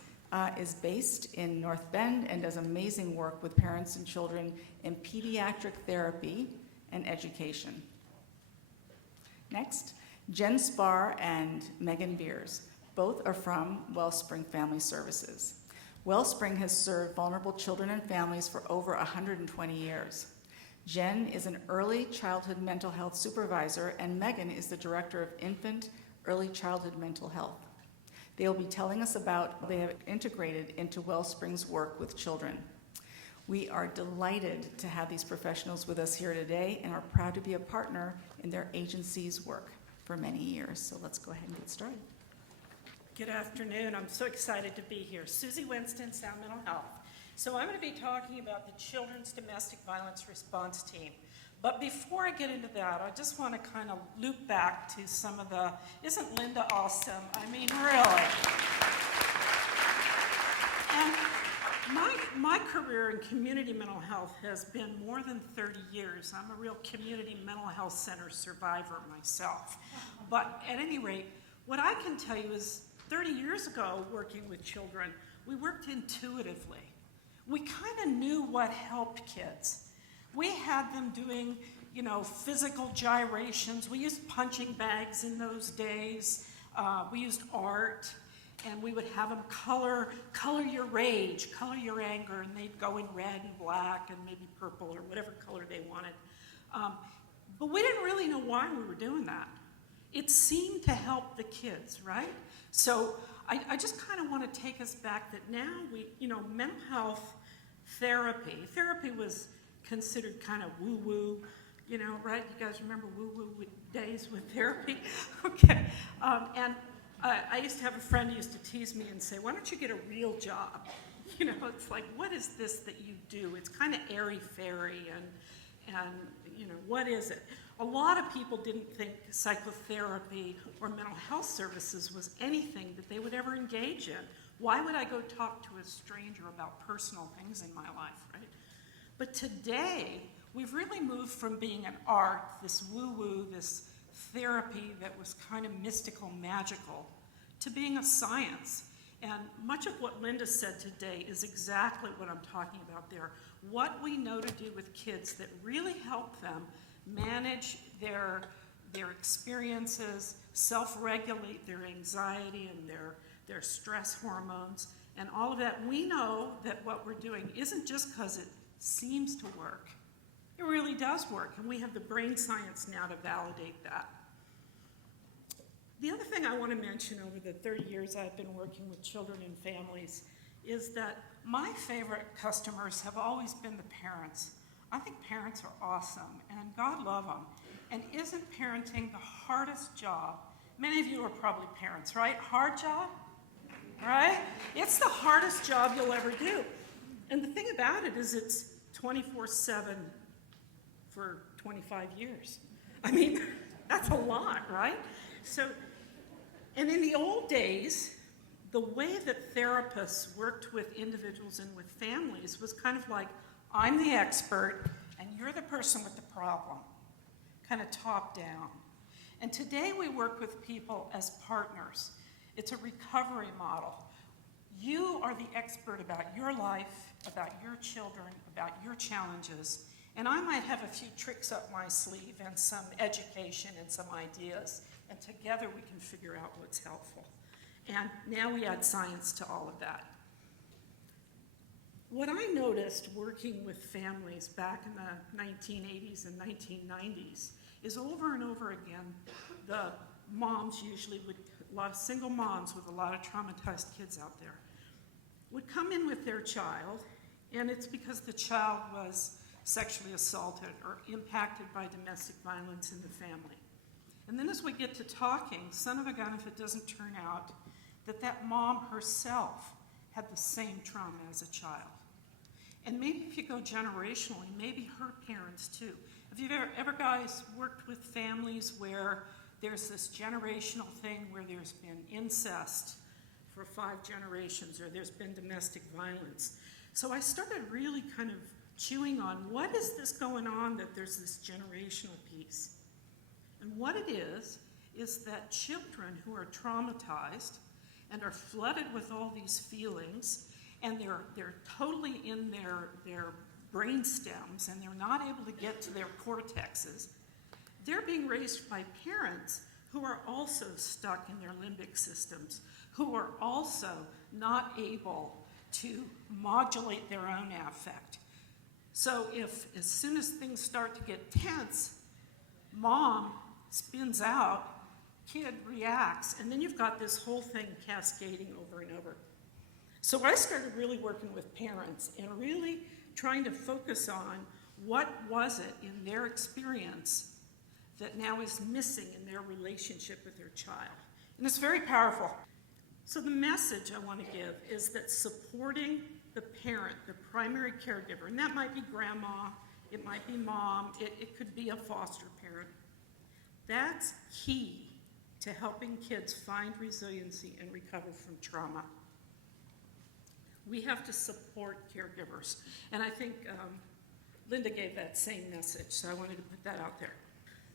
is based in North Bend and does amazing work with parents and children in pediatric therapy and education. Next, Jen Spar and Megan Beers. Both are from Wellspring Family Services. Wellspring has served vulnerable children and families for over 120 years. Jen is an early childhood mental health supervisor, and Megan is the director of infant early childhood mental health. They will be telling us about what they have integrated into Wellspring's work with children. We are delighted to have these professionals with us here today and are proud to be a partner in their agency's work for many years. So let's go ahead and get started. Good afternoon. I'm so excited to be here. Susie Winston, Sound Mental Health. So I'm going to be talking about the Children's Domestic Violence Response Team. But before I get into that, I just want to kind of loop back to some of the, isn't Linda awesome? I mean, really. And my career in community mental health has been more than 30 years. I'm a real community mental health center survivor myself. But at any rate, what I can tell you is 30 years ago, working with children, we worked intuitively. We kind of knew what helped kids. We had them doing, physical gyrations. We used punching bags in those days. We used art, and we would have them color your rage, color your anger, and they'd go in red and black and maybe purple or whatever color they wanted. But we didn't really know why we were doing that. It seemed to help the kids, right? So I just kind of want to take us back that now mental health therapy was considered kind of woo-woo, right? You guys remember woo-woo days with therapy? Okay. And I used to have a friend who used to tease me and say, why don't you get a real job? It's like, what is this that you do? It's kind of airy-fairy and what is it? A lot of people didn't think psychotherapy or mental health services was anything that they would ever engage in. Why would I go talk to a stranger about personal things in my life, right? But today, we've really moved from being an art, this woo-woo, this therapy that was kind of mystical, magical, to being a science. And much of what Linda said today is exactly what I'm talking about there. What we know to do with kids that really help them manage their experiences, self-regulate their anxiety and their stress hormones, and all of that. We know that what we're doing isn't just because it seems to work. It really does work, and we have the brain science now to validate that. The other thing I want to mention over the 30 years I've been working with children and families is that my favorite customers have always been the parents. I think parents are awesome, and God love them. And isn't parenting the hardest job? Many of you are probably parents, right? Hard job, right? It's the hardest job you'll ever do. And the thing about it is it's 24/7 for 25 years. I mean, that's a lot, right? So, and in the old days, the way that therapists worked with individuals and with families was kind of like, I'm the expert, and you're the person with the problem, kind of top down. And today we work with people as partners. It's a recovery model. You are the expert about your life, about your children, about your challenges, and I might have a few tricks up my sleeve and some education and some ideas, and together we can figure out what's helpful. And now we add science to all of that. What I noticed working with families back in the 1980s and 1990s is over and over again, the moms usually would, a lot of single moms with a lot of traumatized kids out there, would come in with their child, and it's because the child was sexually assaulted or impacted by domestic violence in the family. And then as we get to talking, son of a gun if it doesn't turn out that that mom herself had the same trauma as a child. And maybe if you go generationally, maybe her parents too. Have you ever guys worked with families where there's this generational thing where there's been incest for 5 generations or there's been domestic violence? So I started really kind of chewing on what is this going on that there's this generational piece. And what it is that children who are traumatized and are flooded with all these feelings, and they're totally in their brain stems, and they're not able to get to their cortexes, they're being raised by parents who are also stuck in their limbic systems, who are also not able to modulate their own affect. So if, as soon as things start to get tense, mom spins out, kid reacts, and then you've got this whole thing cascading over and over. So I started really working with parents and really trying to focus on what was it in their experience that now is missing in their relationship with their child. And it's very powerful. So the message I want to give is that supporting the parent, the primary caregiver, and that might be grandma, it might be mom, it could be a foster parent, that's key to helping kids find resiliency and recover from trauma. We have to support caregivers. And I think Linda gave that same message, so I wanted to put that out there.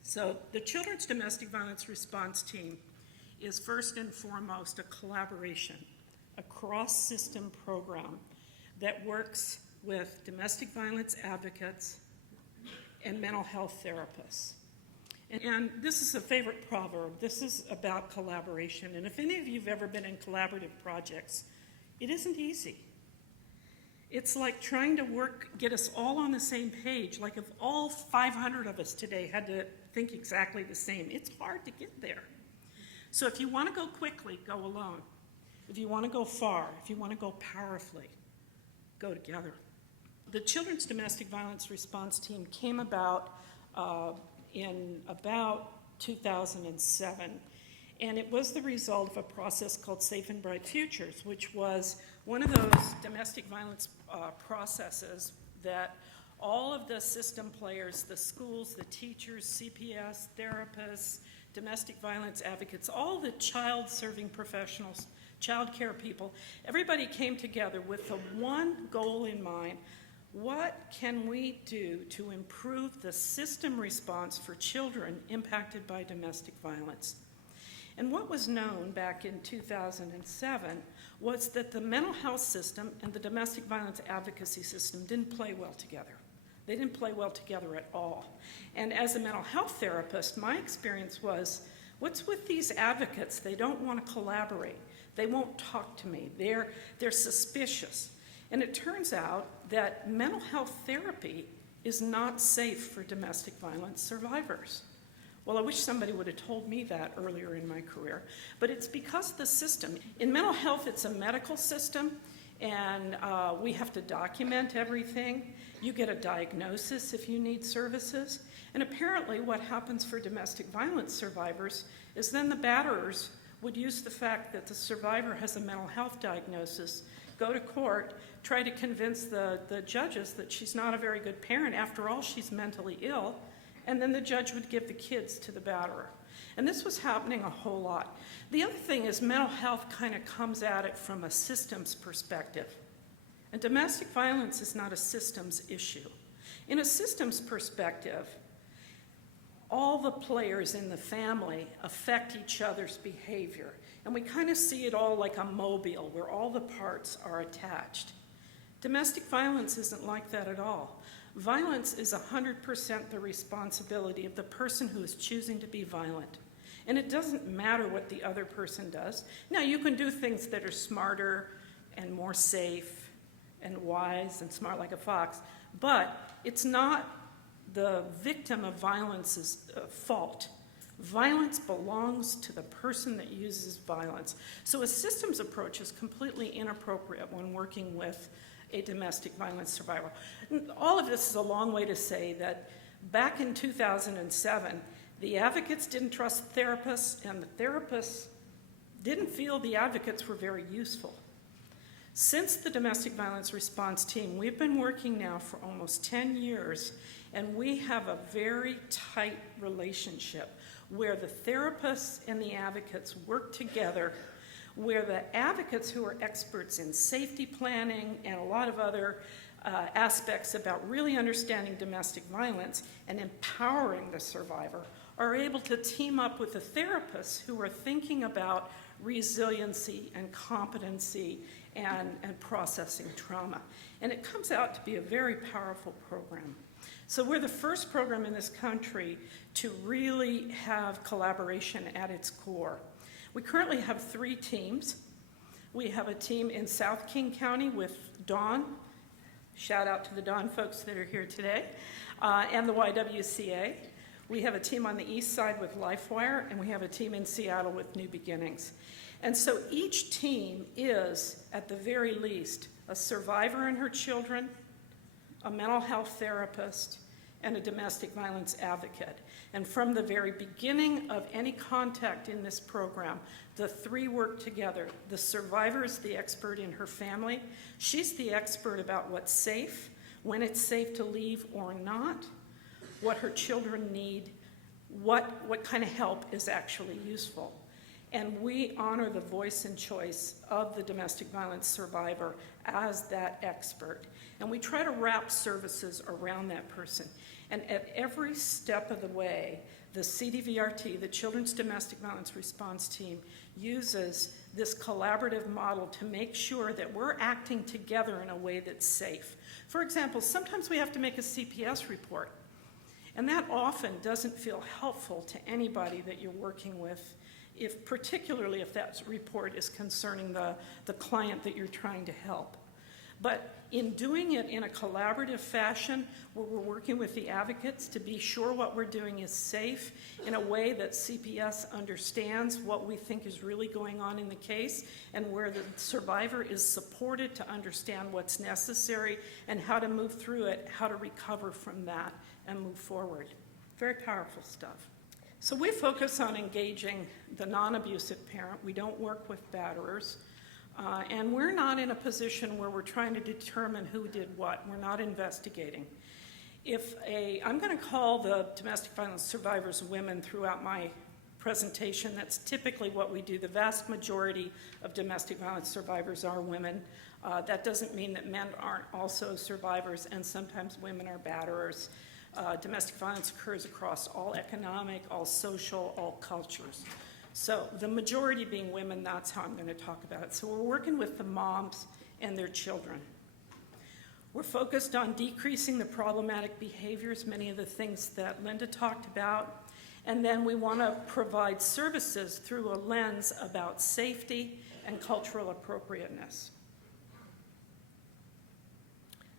So the Children's Domestic Violence Response Team is first and foremost a collaboration, a cross-system program that works with domestic violence advocates and mental health therapists. And this is a favorite proverb. This is about collaboration. And if any of you have ever been in collaborative projects, it isn't easy. It's like trying to get us all on the same page. Like if all 500 of us today had to think exactly the same, it's hard to get there. So if you want to go quickly, go alone. If you want to go far, if you want to go powerfully, go together. The Children's Domestic Violence Response Team came about in about 2007. And it was the result of a process called Safe and Bright Futures, which was one of those domestic violence processes that all of the system players, the schools, the teachers, CPS, therapists, domestic violence advocates, all the child-serving professionals, child care people, everybody came together with the one goal in mind: what can we do to improve the system response for children impacted by domestic violence? And what was known back in 2007 was that the mental health system and the domestic violence advocacy system didn't play well together. They didn't play well together at all. And as a mental health therapist, my experience was, what's with these advocates? They don't want to collaborate. They won't talk to me. They're suspicious. And it turns out that mental health therapy is not safe for domestic violence survivors. Well, I wish somebody would have told me that earlier in my career, but it's because of the system. In mental health, it's a medical system, and we have to document everything. You get a diagnosis if you need services. And apparently what happens for domestic violence survivors is then the batterers would use the fact that the survivor has a mental health diagnosis, go to court, try to convince the judges that she's not a very good parent. After all, she's mentally ill. And then the judge would give the kids to the batterer. And this was happening a whole lot. The other thing is mental health kind of comes at it from a systems perspective. And domestic violence is not a systems issue. In a systems perspective, all the players in the family affect each other's behavior. And we kind of see it all like a mobile where all the parts are attached. Domestic violence isn't like that at all. Violence is 100% the responsibility of the person who is choosing to be violent. And it doesn't matter what the other person does. Now, you can do things that are smarter and more safe and wise and smart like a fox, but it's not the victim of violence' fault. Violence belongs to the person that uses violence. So a systems approach is completely inappropriate when working with a domestic violence survivor. All of this is a long way to say that back in 2007, the advocates didn't trust therapists, and the therapists didn't feel the advocates were very useful. Since the domestic violence response team, we've been working now for almost 10 years, and we have a very tight relationship where the therapists and the advocates work together, where the advocates who are experts in safety planning and a lot of other aspects about really understanding domestic violence and empowering the survivor are able to team up with the therapists who are thinking about resiliency and competency and processing trauma. And it comes out to be a very powerful program. So we're the first program in this country to really have collaboration at its core. We currently have 3 teams. We have a team in South King County with Dawn. Shout out to the Dawn folks that are here today, and the YWCA. We have a team on the east side with LifeWire, and we have a team in Seattle with New Beginnings. And so each team is, at the very least, a survivor and her children, a mental health therapist, and a domestic violence advocate. And from the very beginning of any contact in this program, the 3 work together. The survivor is the expert in her family. She's the expert about what's safe, when it's safe to leave or not, what her children need, what kind of help is actually useful. And we honor the voice and choice of the domestic violence survivor as that expert. And we try to wrap services around that person. And at every step of the way, the CDVRT, the Children's Domestic Violence Response Team, uses this collaborative model to make sure that we're acting together in a way that's safe. For example, sometimes we have to make a CPS report. And that often doesn't feel helpful to anybody that you're working with, particularly if that report is concerning the client that you're trying to help. But in doing it in a collaborative fashion, where we're working with the advocates to be sure what we're doing is safe in a way that CPS understands what we think is really going on in the case, and where the survivor is supported to understand what's necessary and how to move through it, how to recover from that and move forward. Very powerful stuff. So we focus on engaging the non-abusive parent. We don't work with batterers. And we're not in a position where we're trying to determine who did what. We're not investigating. I'm going to call the domestic violence survivors women throughout my presentation. That's typically what we do. The vast majority of domestic violence survivors are women. That doesn't mean that men aren't also survivors, and sometimes women are batterers. Domestic violence occurs across all economic, all social, all cultures. So the majority being women, that's how I'm going to talk about it. So we're working with the moms and their children. We're focused on decreasing the problematic behaviors, many of the things that Linda talked about, and then we want to provide services through a lens about safety and cultural appropriateness.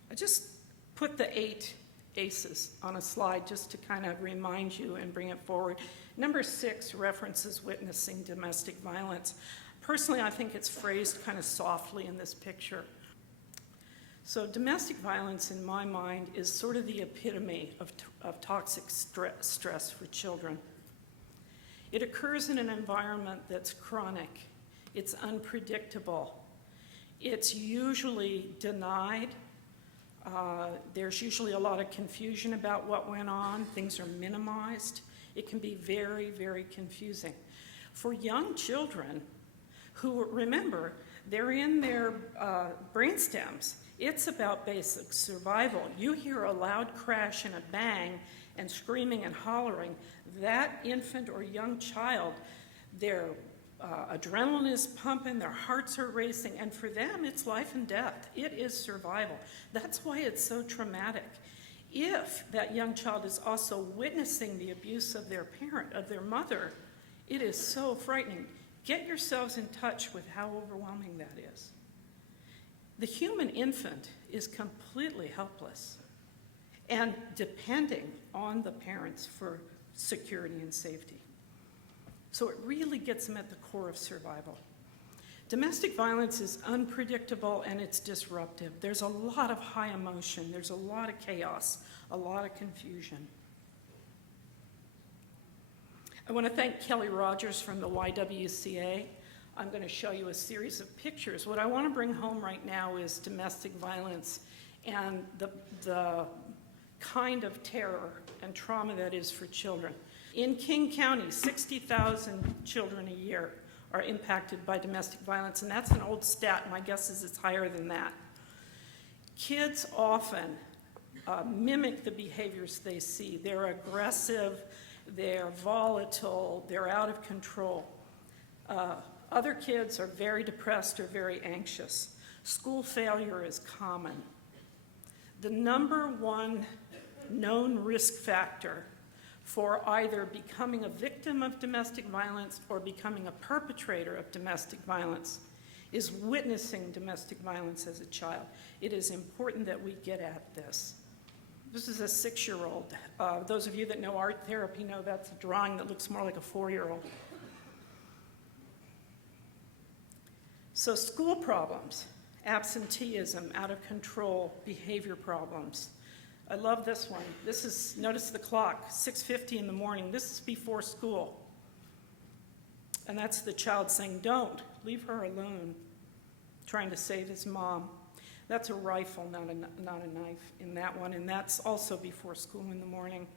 I just put the 8 ACEs on a slide just to kind of remind you and bring it forward. Number 6 references witnessing domestic violence. Personally, I think it's phrased kind of softly in this picture. So domestic violence, in my mind, is sort of the epitome of toxic stress for children. It occurs in an environment that's chronic. It's unpredictable. It's usually denied. There's usually a lot of confusion about what went on. Things are minimized. It can be very, very confusing. For young children who, remember, they're in their brainstems, it's about basic survival. You hear a loud crash and a bang and screaming and hollering, that infant or young child, their adrenaline is pumping, their hearts are racing, and for them it's life and death. It is survival. That's why it's so traumatic. If that young child is also witnessing the abuse of their parent, of their mother, it is so frightening. Get yourselves in touch with how overwhelming that is. The human infant is completely helpless and depending on the parents for security and safety. So it really gets them at the core of survival. Domestic violence is unpredictable and it's disruptive. There's a lot of high emotion, there's a lot of chaos, a lot of confusion. I want to thank Kelly Rogers from the YWCA. I'm going to show you a series of pictures. What I want to bring home right now is domestic violence and the kind of terror and trauma that is for children. In King County, 60,000 children a year are impacted by domestic violence, and that's an old stat. My guess is it's higher than that. Kids often mimic the behaviors they see. They're aggressive, they're volatile, they're out of control. Other kids are very depressed or very anxious. School failure is common. The number one known risk factor for either becoming a victim of domestic violence or becoming a perpetrator of domestic violence is witnessing domestic violence as a child. It is important that we get at this. This is a 6-year-old. Those of you that know art therapy know that's a drawing that looks more like a 4-year-old. So school problems, absenteeism, out of control, behavior problems. I love this one. This is, notice the clock, 6:50 in the morning. This is before school. And that's the child saying, "Don't, leave her alone," trying to save his mom. That's a rifle, not a knife in that one, and that's also before school in the morning.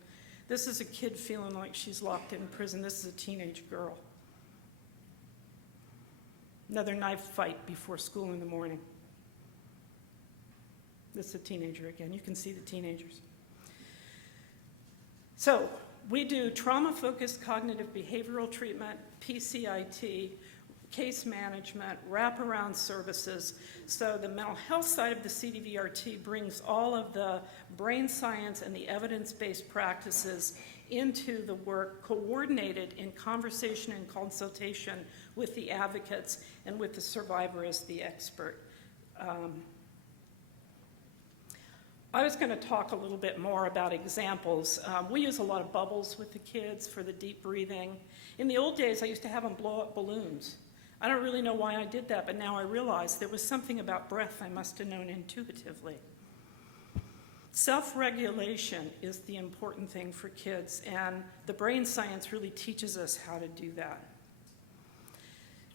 This is a kid feeling like she's locked in prison. This is a teenage girl. Another knife fight before school in the morning. This is a teenager again. You can see the teenagers. So we do trauma-focused cognitive behavioral treatment, PCIT, case management, wraparound services. So the mental health side of the CDVRT brings all of the brain science and the evidence-based practices into the work, coordinated in conversation and consultation with the advocates and with the survivor as the expert. I was going to talk a little bit more about examples. We use a lot of bubbles with the kids for the deep breathing. In the old days, I used to have them blow up balloons. I don't really know why I did that, but now I realize there was something about breath I must have known intuitively. Self-regulation is the important thing for kids, and the brain science really teaches us how to do that.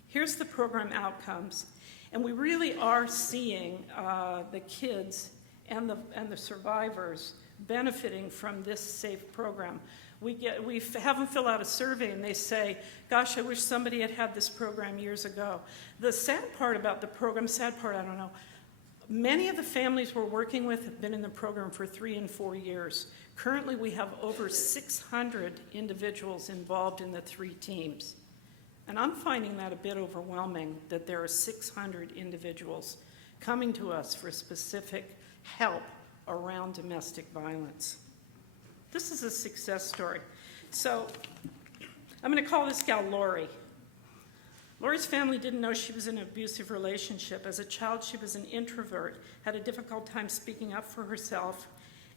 Here's the program outcomes, and we really are seeing the kids and the survivors benefiting from this SAFE program. We have them fill out a survey and they say, "Gosh, I wish somebody had had this program years ago." The sad part about the program, sad part, I don't know, many of the families we're working with have been in the program for 3 and 4 years. Currently, we have over 600 individuals involved in the 3 teams. And I'm finding that a bit overwhelming, that there are 600 individuals coming to us for specific help around domestic violence. This is a success story. So I'm going to call this gal Lori. Lori's family didn't know she was in an abusive relationship. As a child, she was an introvert, had a difficult time speaking up for herself,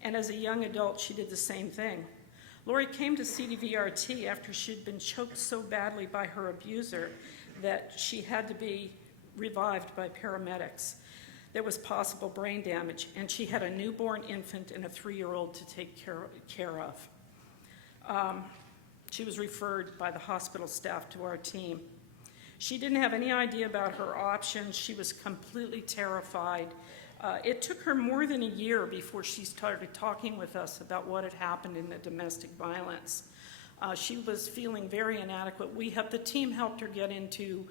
and as a young adult, she did the same thing. Lori came to CDVRT after she'd been choked so badly by her abuser that she had to be revived by paramedics. There was possible brain damage, and she had a newborn infant and a 3-year-old to take care of. She was referred by the hospital staff to our team. She didn't have any idea about her options. She was completely terrified. It took her more than a year before she started talking with us about what had happened in the domestic violence. She was feeling very inadequate. The team helped her get into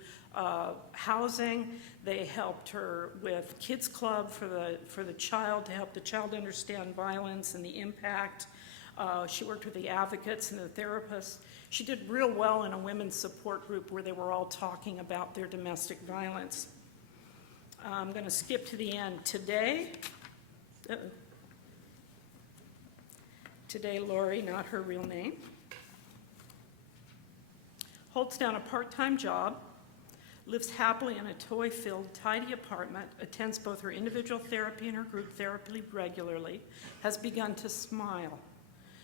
housing. They helped her with Kids Club for the child, to help the child understand violence and the impact. She worked with the advocates and the therapists. She did real well in a women's support group where they were all talking about their domestic violence. I'm going to skip to the end. Today, Lori, not her real name, holds down a part-time job, lives happily in a toy-filled, tidy apartment, attends both her individual therapy and her group therapy regularly, has begun to smile.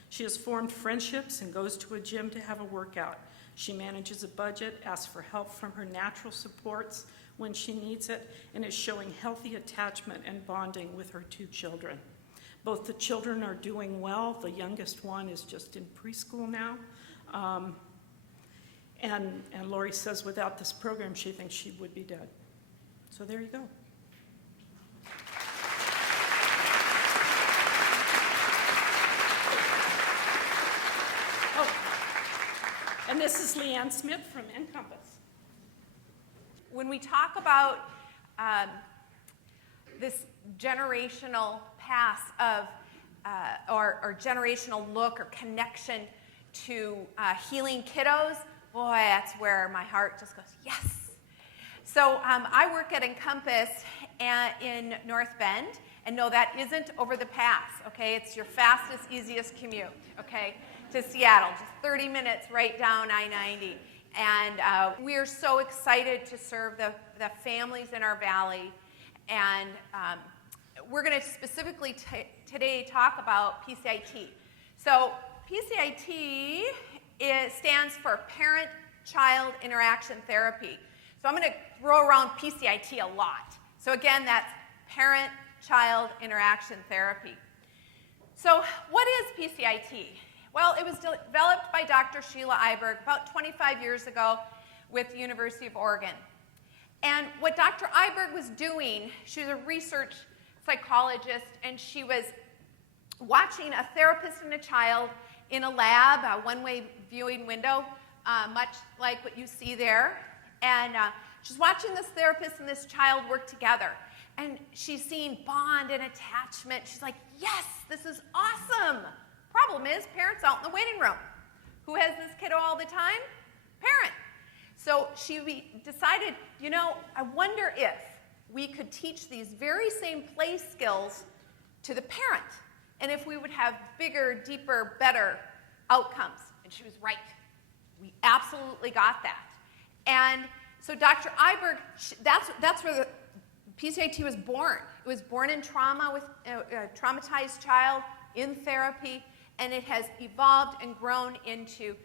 She has formed friendships and goes to a gym to have a workout. She manages a budget, asks for help from her natural supports when she needs it, and is showing healthy attachment and bonding with her 2 children. Both the children are doing well. The youngest one is just in preschool now. And Lori says without this program, she thinks she would be dead. So there you go. Oh, and this is Leanne Smith from Encompass. When we talk about this generational pass of, or generational look or connection to healing kiddos, boy, that's where my heart just goes, yes. So I work at Encompass in North Bend, and no, that isn't over the pass, okay? It's your fastest, easiest commute, okay, to Seattle, just 30 minutes right down I-90. And we are so excited to serve the families in our valley. And we're going to specifically today talk about PCIT. So PCIT stands for Parent-Child Interaction Therapy. So I'm going to throw around PCIT a lot. So again, that's Parent-Child Interaction Therapy. So what is PCIT? Well, it was developed by Dr. Sheila Iberg about 25 years ago with the University of Oregon. And what Dr. Iberg was doing, she was a research psychologist, and she was watching a therapist and a child in a lab, a one-way viewing window, much like what you see there. And she's watching this therapist and this child work together. And she's seeing bond and attachment. She's like, yes, this is awesome. Problem is, parents out in the waiting room. Who has this kiddo all the time? Parent. So she decided, I wonder if we could teach these very same play skills to the parent, and if we would have bigger, deeper, better outcomes. And she was right. We absolutely got that. And so Dr. Iberg, that's where the PCIT was born. It was born in trauma with a traumatized child in therapy. And it has evolved and grown into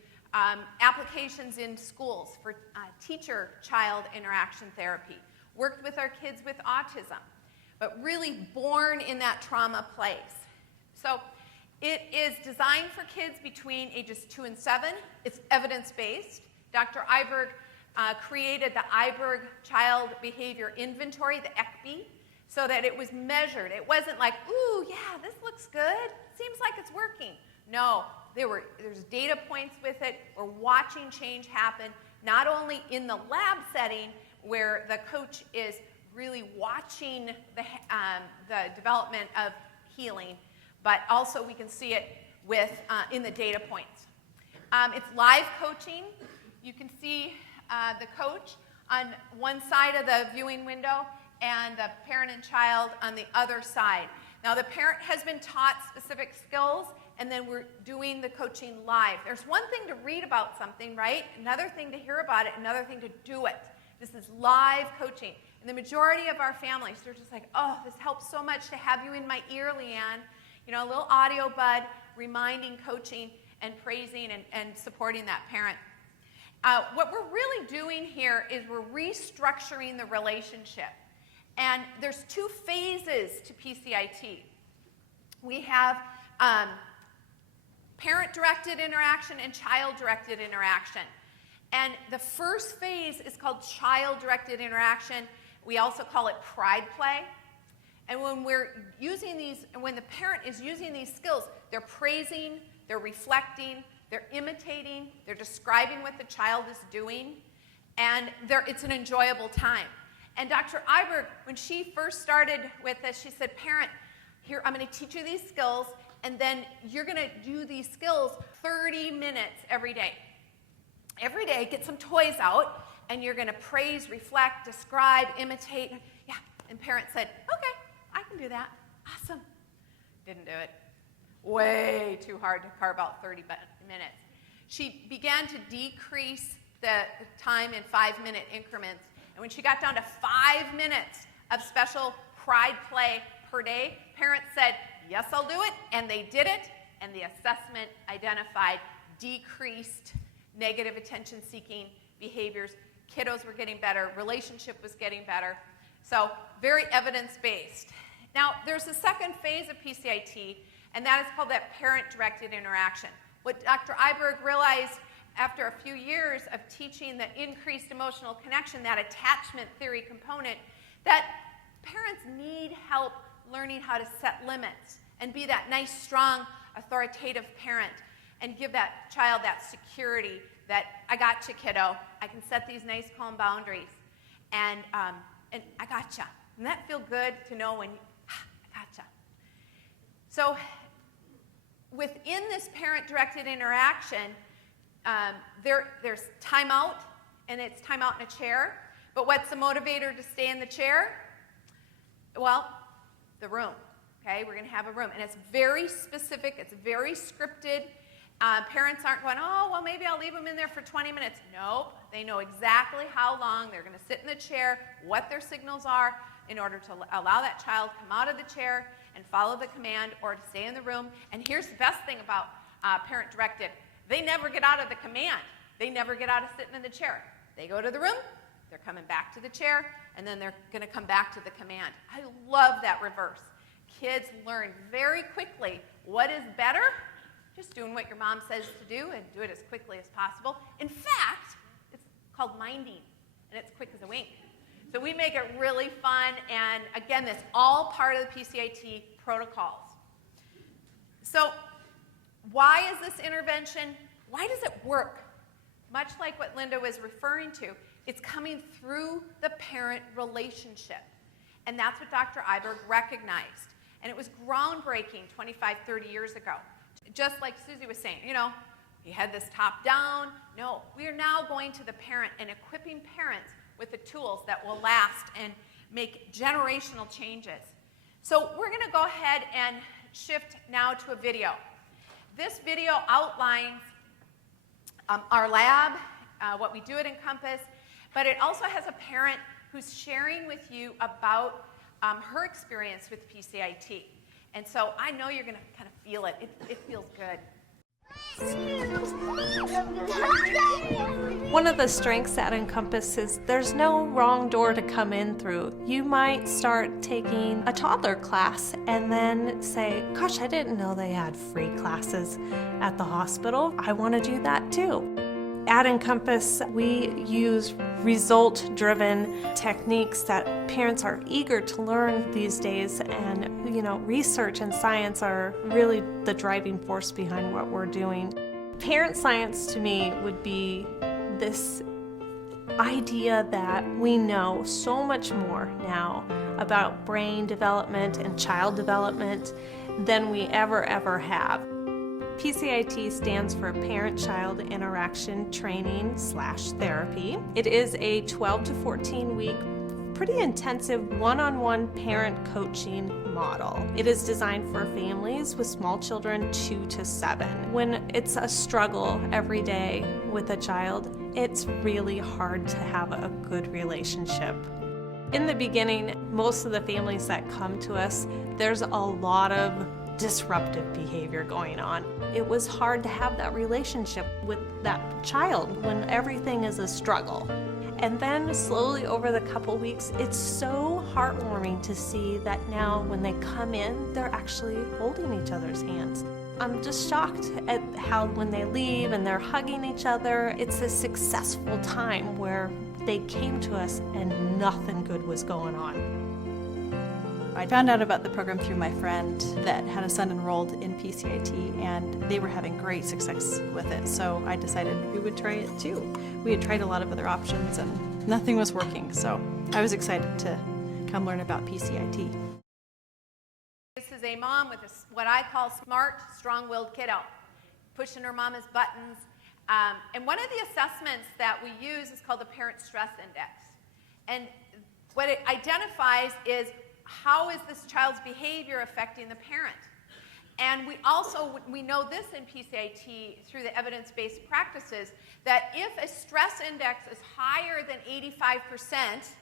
applications in schools for teacher-child interaction therapy. Worked with our kids with autism, but really born in that trauma place. So it is designed for kids between ages 2 and 7. It's evidence-based. Dr. Iberg created the Iberg Child Behavior Inventory, the ECBI, so that it was measured. It wasn't like, ooh, yeah, this looks good. Seems like it's working. No, there's data points with it. We're watching change happen, not only in the lab setting where the coach is really watching the development of healing, but also we can see it with in the data points. It's live coaching. You can see the coach on one side of the viewing window and the parent and child on the other side. Now the parent has been taught specific skills, and then we're doing the coaching live. There's one thing to read about something, right? Another thing to hear about it, another thing to do it. This is live coaching. And the majority of our families, they're just like, oh, this helps so much to have you in my ear, Leanne. You know, a little audio bud reminding, coaching, and praising and supporting that parent. What we're really doing here is we're restructuring the relationship. And there's two phases to PCIT. We have parent-directed interaction and child-directed interaction. And the first phase is called child-directed interaction. We also call it pride play. And when when the parent is using these skills, they're praising, they're reflecting, they're imitating, they're describing what the child is doing, and it's an enjoyable time. And Dr. Iberg, when she first started with this, she said, parent, here, I'm going to teach you these skills, and then you're going to do these skills 30 minutes every day. Every day, get some toys out, and you're going to praise, reflect, describe, imitate. Yeah, and parent said, okay, I can do that. Awesome. Didn't do it. Way too hard to carve out 30 minutes. She began to decrease the time in 5-minute increments. And when she got down to 5 minutes of special pride play per day, parents said, yes, I'll do it. And they did it. And the assessment identified decreased negative attention-seeking behaviors. Kiddos were getting better. Relationship was getting better. So very evidence-based. Now, there's a second phase of PCIT, and that is called that parent-directed interaction. What Dr. Iberg realized after a few years of teaching the increased emotional connection, that attachment theory component, that parents need help learning how to set limits and be that nice, strong, authoritative parent and give that child that security that I got you, kiddo. I can set these nice, calm boundaries, and I gotcha. Doesn't that feel good to know when I gotcha? So within this parent-directed interaction, there's timeout, and it's timeout in a chair. But what's the motivator to stay in the chair? Well, the room. Okay, we're going to have a room, and it's very specific. It's very scripted. Parents aren't going, oh, well, maybe I'll leave them in there for 20 minutes. Nope. They know exactly how long they're going to sit in the chair, what their signals are, in order to allow that child come out of the chair and follow the command or to stay in the room. And here's the best thing about parent-directed. They never get out of the command. They never get out of sitting in the chair. They go to the room, they're coming back to the chair, and then they're going to come back to the command. I love that reverse. Kids learn very quickly what is better. Just doing what your mom says to do and do it as quickly as possible. In fact, it's called minding, and it's quick as a wink. So we make it really fun, and again, that's all part of the PCIT protocols. So why is this intervention, why does it work? Much like what Linda was referring to, it's coming through the parent relationship. And that's what Dr. Iberg recognized. And it was groundbreaking 25, 30 years ago. Just like Susie was saying, you know, you had this top down. No, we are now going to the parent and equipping parents with the tools that will last and make generational changes. So we're going to go ahead and shift now to a video. This video outlines our lab, what we do at Encompass, but it also has a parent who's sharing with you about her experience with PCIT. And so I know you're going to kind of feel it. It feels good. One of the strengths at Encompass is there's no wrong door to come in through. You might start taking a toddler class and then say, gosh, I didn't know they had free classes at the hospital. I want to do that too. At Encompass, we use result-driven techniques that parents are eager to learn these days, and research and science are really the driving force behind what we're doing. Parent science to me would be this idea that we know so much more now about brain development and child development than we ever have. PCIT stands for Parent-Child Interaction Training/Therapy. It is a 12 to 14 week pretty intensive one-on-one parent coaching model. It is designed for families with small children 2 to 7. When it's a struggle every day with a child, it's really hard to have a good relationship. In the beginning, most of the families that come to us, there's a lot of disruptive behavior going on. It was hard to have that relationship with that child when everything is a struggle. And then slowly over the couple weeks, it's so heartwarming to see that now when they come in, they're actually holding each other's hands. I'm just shocked at how when they leave and they're hugging each other, it's a successful time where they came to us and nothing good was going on. I found out about the program through my friend that had a son enrolled in PCIT, and they were having great success with it, so I decided we would try it too. We had tried a lot of other options and nothing was working, so I was excited to come learn about PCIT. This is a mom with what I call smart, strong-willed kiddo, pushing her mama's buttons. And one of the assessments that we use is called the Parent Stress Index. And what it identifies is how is this child's behavior affecting the parent? And we know this in PCIT through the evidence-based practices, that if a stress index is higher than 85%,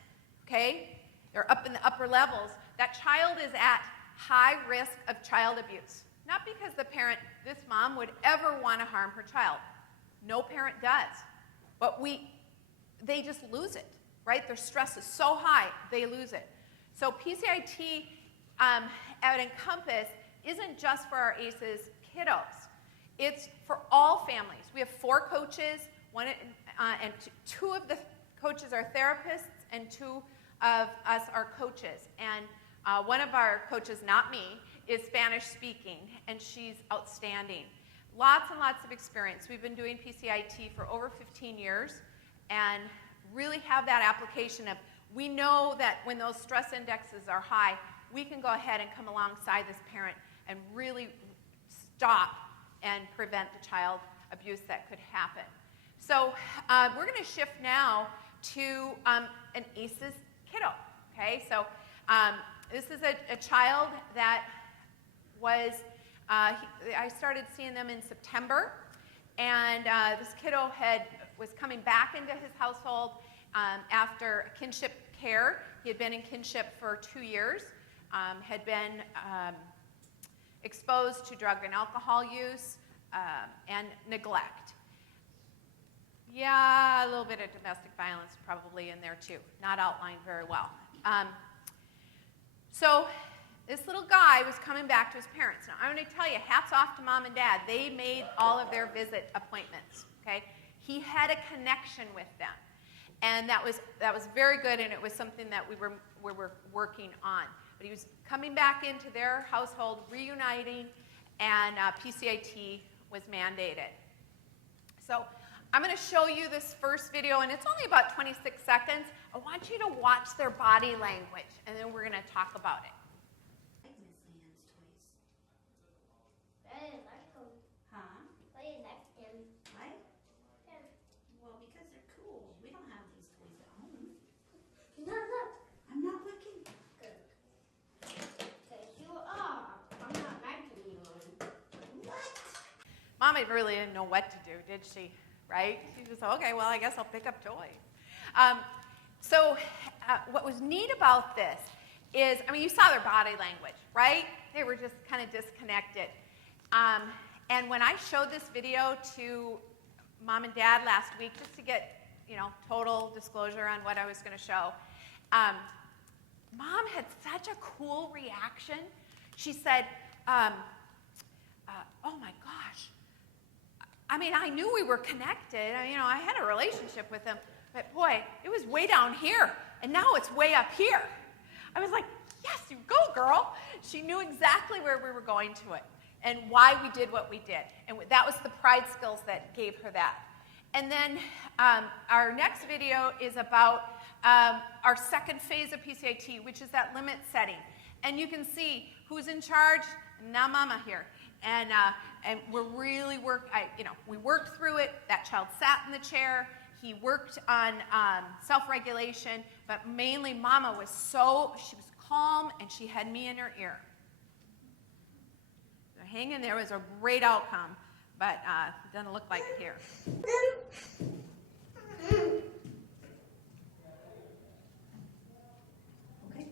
okay, they're up in the upper levels, that child is at high risk of child abuse. Not because the parent, this mom, would ever want to harm her child. No parent does. But they just lose it, right? Their stress is so high, they lose it. So PCIT at Encompass isn't just for our ACEs kiddos. It's for all families. We have 4 coaches, and 2 of the coaches are therapists, and 2 of us are coaches. And one of our coaches, not me, is Spanish speaking, and she's outstanding. Lots and lots of experience. We've been doing PCIT for over 15 years and really have that application of, we know that when those stress indexes are high, we can go ahead and come alongside this parent and really stop and prevent the child abuse that could happen. So we're going to shift now to an ACEs kiddo. Okay, so this is a child that was, I started seeing them in September, and this kiddo was coming back into his household after kinship care. He had been in kinship for 2 years, had been exposed to drug and alcohol use and neglect. Yeah, a little bit of domestic violence probably in there too, not outlined very well. So this little guy was coming back to his parents. Now I'm going to tell you, hats off to mom and dad. They made all of their visit appointments. Okay, he had a connection with them. And that was very good, and it was something that we were working on. But he was coming back into their household, reuniting, and PCIT was mandated. So I'm going to show you this first video, and it's only about 26 seconds. I want you to watch their body language, and then we're going to talk about it. Mom really didn't know what to do, did she? Right? She was, okay, well, I guess I'll pick up toys. So what was neat about this is, I mean, you saw their body language, right? They were just kind of disconnected. And when I showed this video to mom and dad last week, just to get, total disclosure on what I was going to show, mom had such a cool reaction. She said, oh my gosh. I mean, I knew we were connected. I had a relationship with him, but boy, it was way down here, and now it's way up here. I was like, yes, you go, girl. She knew exactly where we were going to it and why we did what we did. And that was the pride skills that gave her that. And then our next video is about our second phase of PCIT, which is that limit setting. And you can see who's in charge, now mama here. And we're really we worked through it. That child sat in the chair. He worked on self-regulation, but mainly Mama she was calm, and she had me in her ear. So hanging there was a great outcome, but it doesn't look like it here. Okay.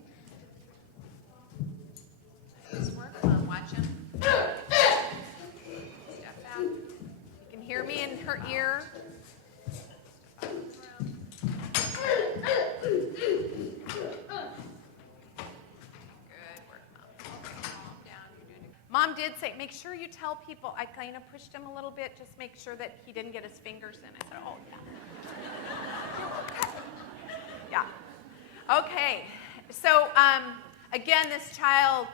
This work. Come on, watch him. Step back. You can hear me in her ear. Mom did say, make sure you tell people. I kind of pushed him a little bit, just make sure that he didn't get his fingers in. I said, oh, yeah. Yeah. Okay. So, again, this child,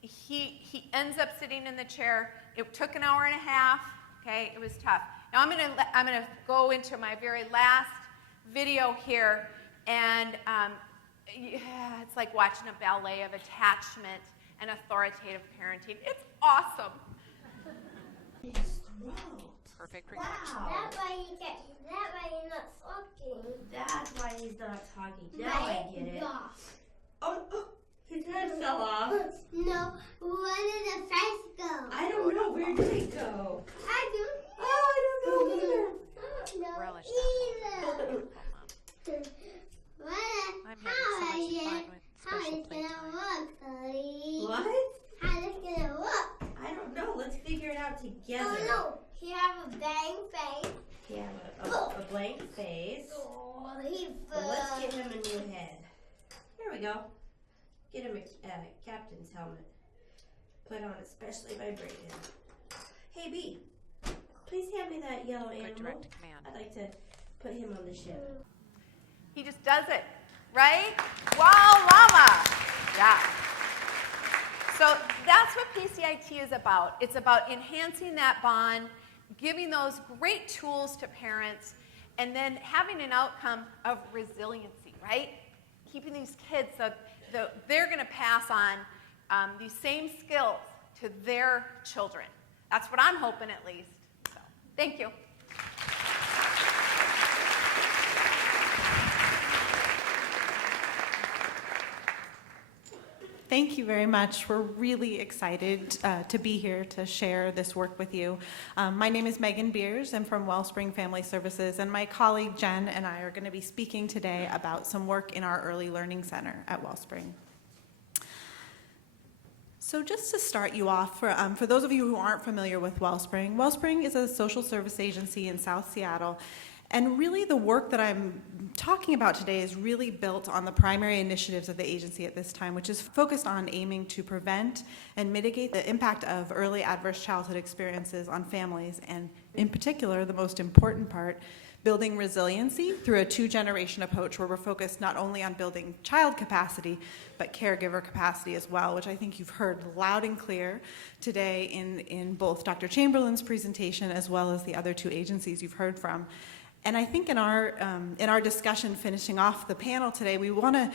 he ends up sitting in the chair. It took an hour and a half. Okay, it was tough. Now I'm gonna go into my very last video here, and it's like watching a ballet of attachment and authoritative parenting. It's awesome. Perfect reflection. Wow. That's why he's not talking. That's why he's not talking. Now I get it. Oh, his head fell off. No, where did the face go? I don't know. Where did it go? I don't Oh, know Relish either. I'm having so much fun with How special is it playtime. gonna work, Daddy? What? How is it gonna work? I don't know. Let's figure it out together. Oh no, he have a bang face. He has a blank face. Oh, he Well, let's get him a new head. Here we go. Get him a captain's helmet. Put on especially vibrating. Hey, B. Please hand me that yellow animal. direct command. I'd like to put him on the ship. He just does it, right? Wow, llama. Yeah. So that's what PCIT is about. It's about enhancing that bond, giving those great tools to parents, and then having an outcome of resiliency, right? Keeping these kids so they're going to pass on these same skills to their children. That's what I'm hoping, at least. So, thank you. Thank you very much. We're really excited to be here to share this work with you. My name is Megan Beers. I'm from Wellspring Family Services, and my colleague Jen and I are going to be speaking today about some work in our Early Learning Center at Wellspring. So just to start you off, for those of you who aren't familiar with Wellspring, Wellspring is a social service agency in South Seattle. And really the work that I'm talking about today is really built on the primary initiatives of the agency at this time, which is focused on aiming to prevent and mitigate the impact of early adverse childhood experiences on families, and in particular, the most important part, building resiliency through a two-generation approach where we're focused not only on building child capacity, but caregiver capacity as well, which I think you've heard loud and clear today in both Dr. Chamberlain's presentation as well as the other two agencies you've heard from. And I think in our discussion finishing off the panel today, we want to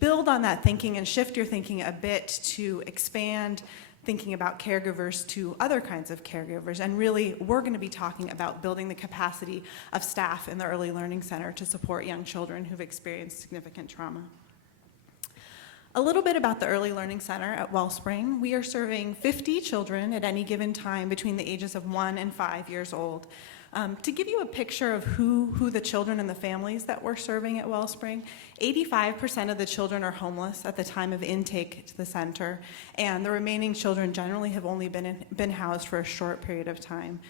build on that thinking and shift your thinking a bit to expand thinking about caregivers to other kinds of caregivers. And really, we're going to be talking about building the capacity of staff in the Early Learning Center to support young children who've experienced significant trauma. A little bit about the Early Learning Center at Wellspring. We are serving 50 children at any given time between the ages of 1 and 5 years old. To give you a picture of who the children and the families that we're serving at Wellspring, 85% of the children are homeless at the time of intake to the center, and the remaining children generally have only been housed for a short period of time.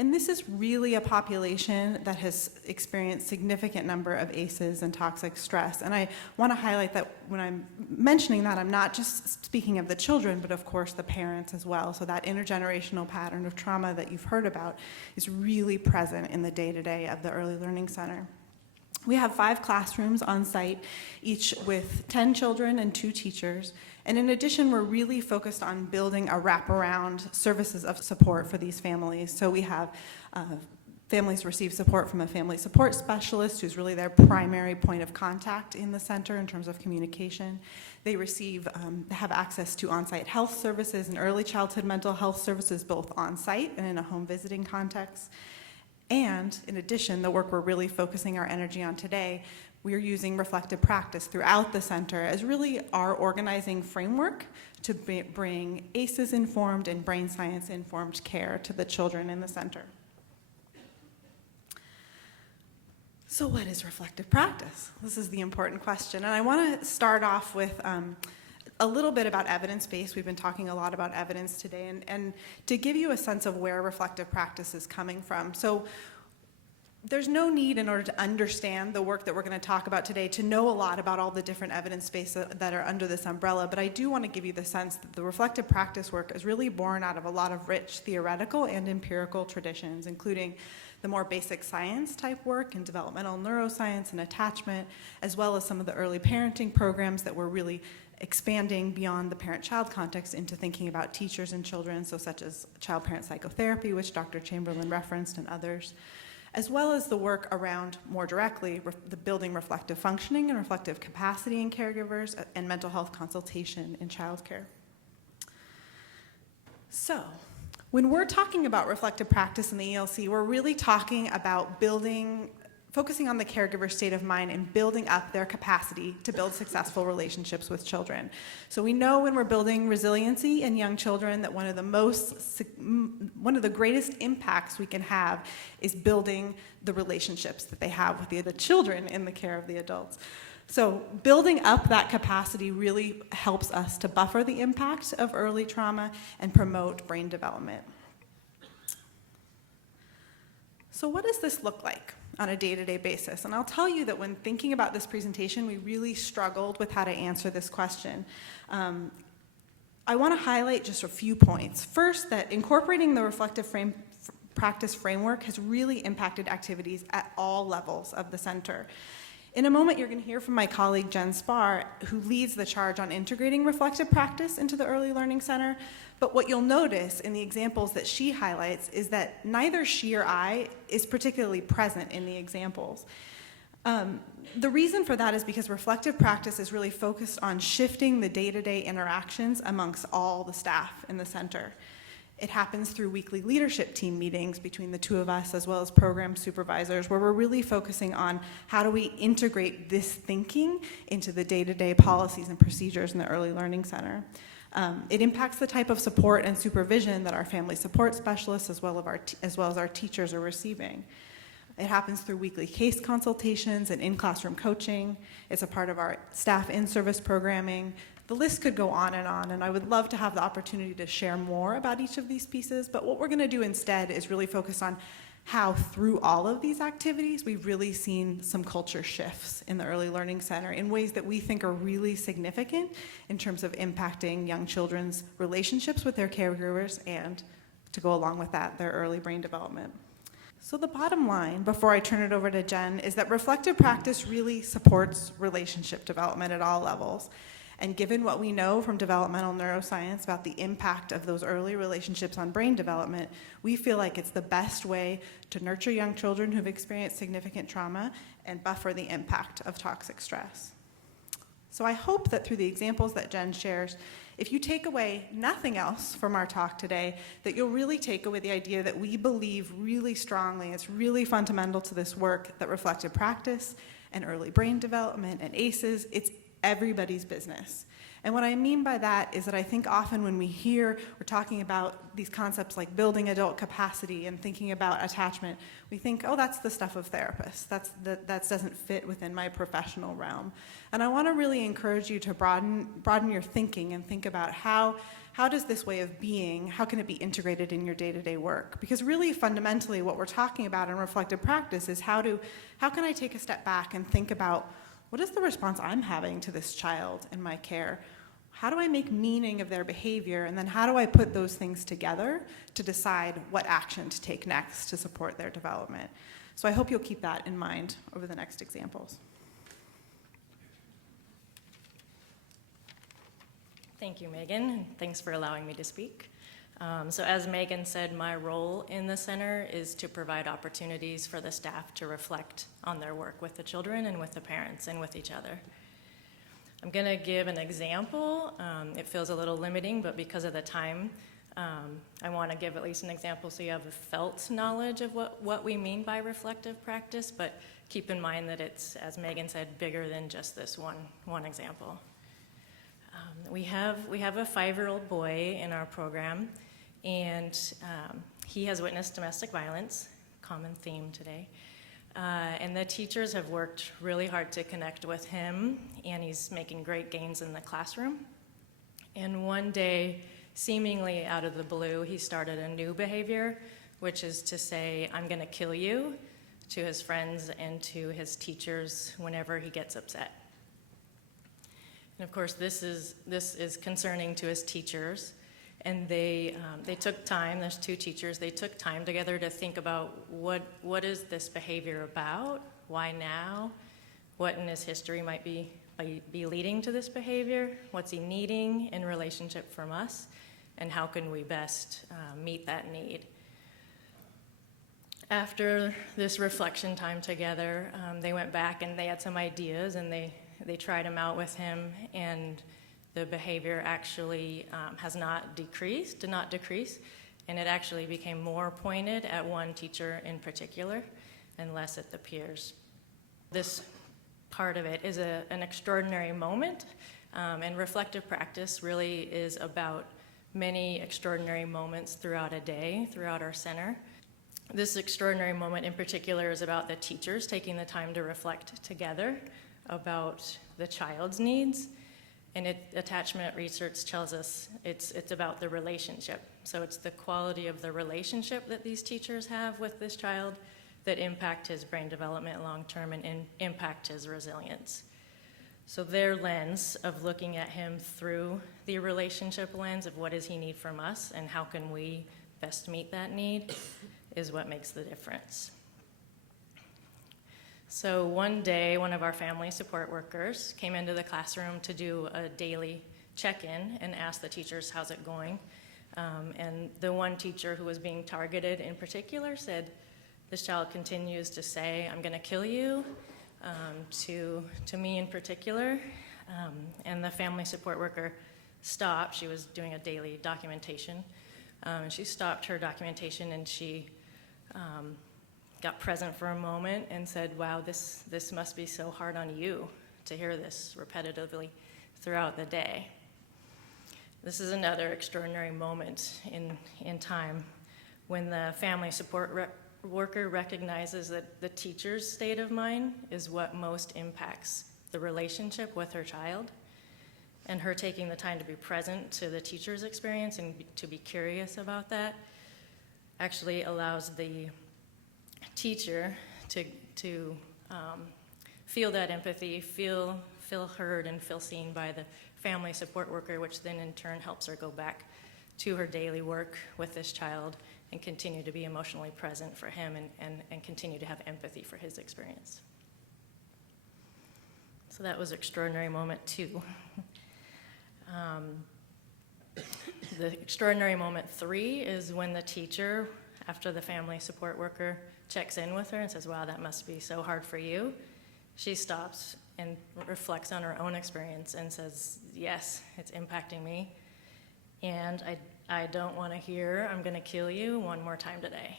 And this is really a population that has experienced significant number of ACEs and toxic stress. And I want to highlight that when I'm mentioning that, I'm not just speaking of the children, but of course the parents as well. So that intergenerational pattern of trauma that you've heard about is really present in the day-to-day of the Early Learning Center. We have 5 classrooms on site, each with 10 children and 2 teachers. And in addition, we're really focused on building a wraparound services of support for these families. So we have Families receive support from a family support specialist who's really their primary point of contact in the center in terms of communication. They have access to on-site health services and early childhood mental health services, both on-site and in a home visiting context. And in addition, the work we're really focusing our energy on today, we're using reflective practice throughout the center as really our organizing framework to bring ACEs-informed and brain science-informed care to the children in the center. So what is reflective practice? This is the important question. And I want to start off with a little bit about evidence-based. We've been talking a lot about evidence today, and to give you a sense of where reflective practice is coming from. So there's no need, in order to understand the work that we're going to talk about today, to know a lot about all the different evidence-based that are under this umbrella, but I do want to give you the sense that the reflective practice work is really born out of a lot of rich theoretical and empirical traditions, including the more basic science type work in developmental neuroscience and attachment, as well as some of the early parenting programs that were really expanding beyond the parent-child context into thinking about teachers and children, so such as child-parent psychotherapy, which Dr. Chamberlain referenced, and others, as well as the work around, more directly, the building reflective functioning and reflective capacity in caregivers and mental health consultation in childcare. So, when we're talking about reflective practice in the ELC, we're really talking about focusing on the caregiver's state of mind and building up their capacity to build successful relationships with children. So we know when we're building resiliency in young children that one of the greatest impacts we can have is building the relationships that they have with the children in the care of the adults. So building up that capacity really helps us to buffer the impact of early trauma and promote brain development. So what does this look like on a day-to-day basis? And I'll tell you that when thinking about this presentation, we really struggled with how to answer this question. I want to highlight just a few points. First, that incorporating the reflective practice framework has really impacted activities at all levels of the center. In a moment, you're going to hear from my colleague Jen Spar, who leads the charge on integrating reflective practice into the Early Learning Center. But what you'll notice in the examples that she highlights is that neither she or I is particularly present in the examples. The reason for that is because reflective practice is really focused on shifting the day-to-day interactions amongst all the staff in the center. It happens through weekly leadership team meetings between the two of us, as well as program supervisors, where we're really focusing on how do we integrate this thinking into the day-to-day policies and procedures in the Early Learning Center. It impacts the type of support and supervision that our family support specialists, as well as our teachers, are receiving. It happens through weekly case consultations and in-classroom coaching. It's a part of our staff in-service programming. The list could go on, and I would love to have the opportunity to share more about each of these pieces, but what we're going to do instead is really focus on how through all of these activities we've really seen some culture shifts in the Early Learning Center in ways that we think are really significant in terms of impacting young children's relationships with their caregivers and, to go along with that, their early brain development. So the bottom line, before I turn it over to Jen, is that reflective practice really supports relationship development at all levels. And given what we know from developmental neuroscience about the impact of those early relationships on brain development, we feel like it's the best way to nurture young children who've experienced significant trauma and buffer the impact of toxic stress. So I hope that through the examples that Jen shares, if you take away nothing else from our talk today, that you'll really take away the idea that we believe really strongly, it's really fundamental to this work, that reflective practice and early brain development and ACEs, it's everybody's business. And what I mean by that is that I think often when we're talking about these concepts like building adult capacity and thinking about attachment, we think, oh, that's the stuff of therapists. That doesn't fit within my professional realm. And I want to really encourage you to broaden your thinking and think about how does this way of being, how can it be integrated in your day-to-day work? Because really fundamentally what we're talking about in reflective practice is how can I take a step back and think about what is the response I'm having to this child in my care? How do I make meaning of their behavior? And then how do I put those things together to decide what action to take next to support their development? So I hope you'll keep that in mind over the next examples. Thank you, Megan, and thanks for allowing me to speak. So as Megan said, my role in the center is to provide opportunities for the staff to reflect on their work with the children and with the parents and with each other. I'm going to give an example. It feels a little limiting, but because of the time, I want to give at least an example so you have a felt knowledge of what we mean by reflective practice, but keep in mind that it's, as Megan said, bigger than just this one example. We have a 5-year-old boy in our program, and he has witnessed domestic violence, common theme today. And the teachers have worked really hard to connect with him, and he's making great gains in the classroom. And one day, seemingly out of the blue, he started a new behavior, which is to say, "I'm going to kill you," to his friends and to his teachers whenever he gets upset. And of course, this is concerning to his teachers. And they took time, there's 2 teachers, they took time together to think about what is this behavior about, why now, what in his history might be leading to this behavior, what's he needing in relationship from us, and how can we best meet that need. After this reflection time together, they went back and they had some ideas, and they tried them out with him, and the behavior actually did not decrease, and it actually became more pointed at one teacher in particular and less at the peers. This part of it is an extraordinary moment, and reflective practice really is about many extraordinary moments throughout a day, throughout our center. This extraordinary moment in particular is about the teachers taking the time to reflect together about the child's needs. And attachment research tells us it's about the relationship. So it's the quality of the relationship that these teachers have with this child that impact his brain development long-term and impact his resilience. So their lens of looking at him through the relationship lens of what does he need from us and how can we best meet that need is what makes the difference. So one day, one of our family support workers came into the classroom to do a daily check-in and asked the teachers, how's it going? And the one teacher who was being targeted in particular said, this child continues to say, I'm going to kill you, to me in particular. And the family support worker stopped. She was doing a daily documentation. And she stopped her documentation and she got present for a moment and said, wow, this must be so hard on you to hear this repetitively throughout the day. This is another extraordinary moment in time when the family support worker recognizes that the teacher's state of mind is what most impacts the relationship with her child, and her taking the time to be present to the teacher's experience and to be curious about that actually allows the teacher to feel that empathy, feel heard, and feel seen by the family support worker, which then in turn helps her go back to her daily work with this child and continue to be emotionally present for him and continue to have empathy for his experience. So that was an extraordinary moment too. The extraordinary moment 3 is when the teacher, after the family support worker checks in with her and says, wow, that must be so hard for you, she stops and reflects on her own experience and says, yes, it's impacting me, and I don't want to hear, I'm going to kill you one more time today.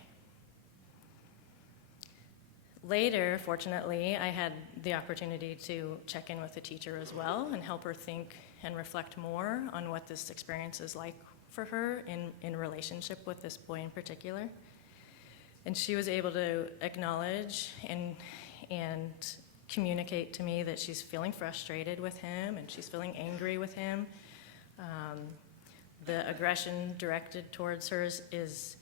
Later, fortunately, I had the opportunity to check in with the teacher as well and help her think and reflect more on what this experience is like for her in relationship with this boy in particular. And she was able to acknowledge and communicate to me that she's feeling frustrated with him and she's feeling angry with him. The aggression directed towards her is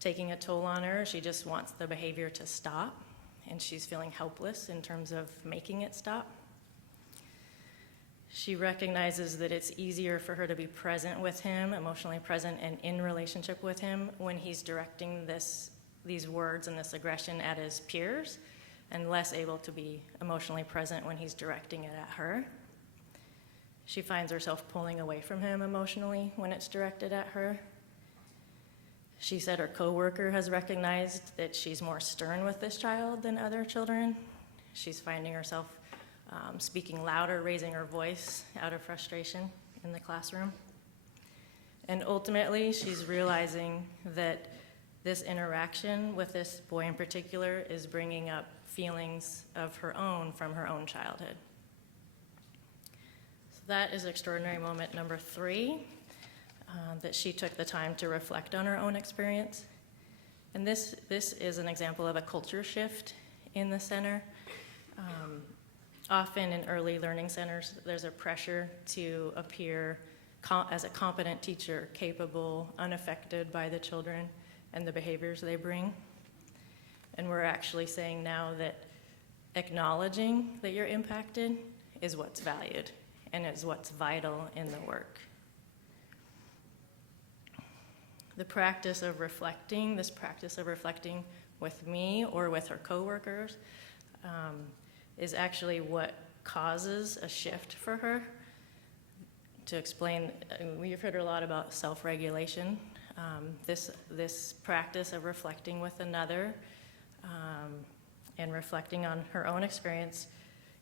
taking a toll on her. She just wants the behavior to stop, and she's feeling helpless in terms of making it stop. She recognizes that it's easier for her to be present with him, emotionally present and in relationship with him when he's directing these words and this aggression at his peers, and less able to be emotionally present when he's directing it at her. She finds herself pulling away from him emotionally when it's directed at her. She said her coworker has recognized that she's more stern with this child than other children. She's finding herself speaking louder, raising her voice out of frustration in the classroom. And ultimately, she's realizing that this interaction with this boy in particular is bringing up feelings of her own from her own childhood. So that is extraordinary moment number 3, that she took the time to reflect on her own experience. And this is an example of a culture shift in the center. Often in early learning centers, there's a pressure to appear as a competent teacher, capable, unaffected by the children and the behaviors they bring. And we're actually saying now that acknowledging that you're impacted is what's valued and is what's vital in the work. The practice of reflecting, this practice of reflecting with me or with her coworkers, is actually what causes a shift for her. To explain, we've heard a lot about self-regulation. This practice of reflecting with another and reflecting on her own experience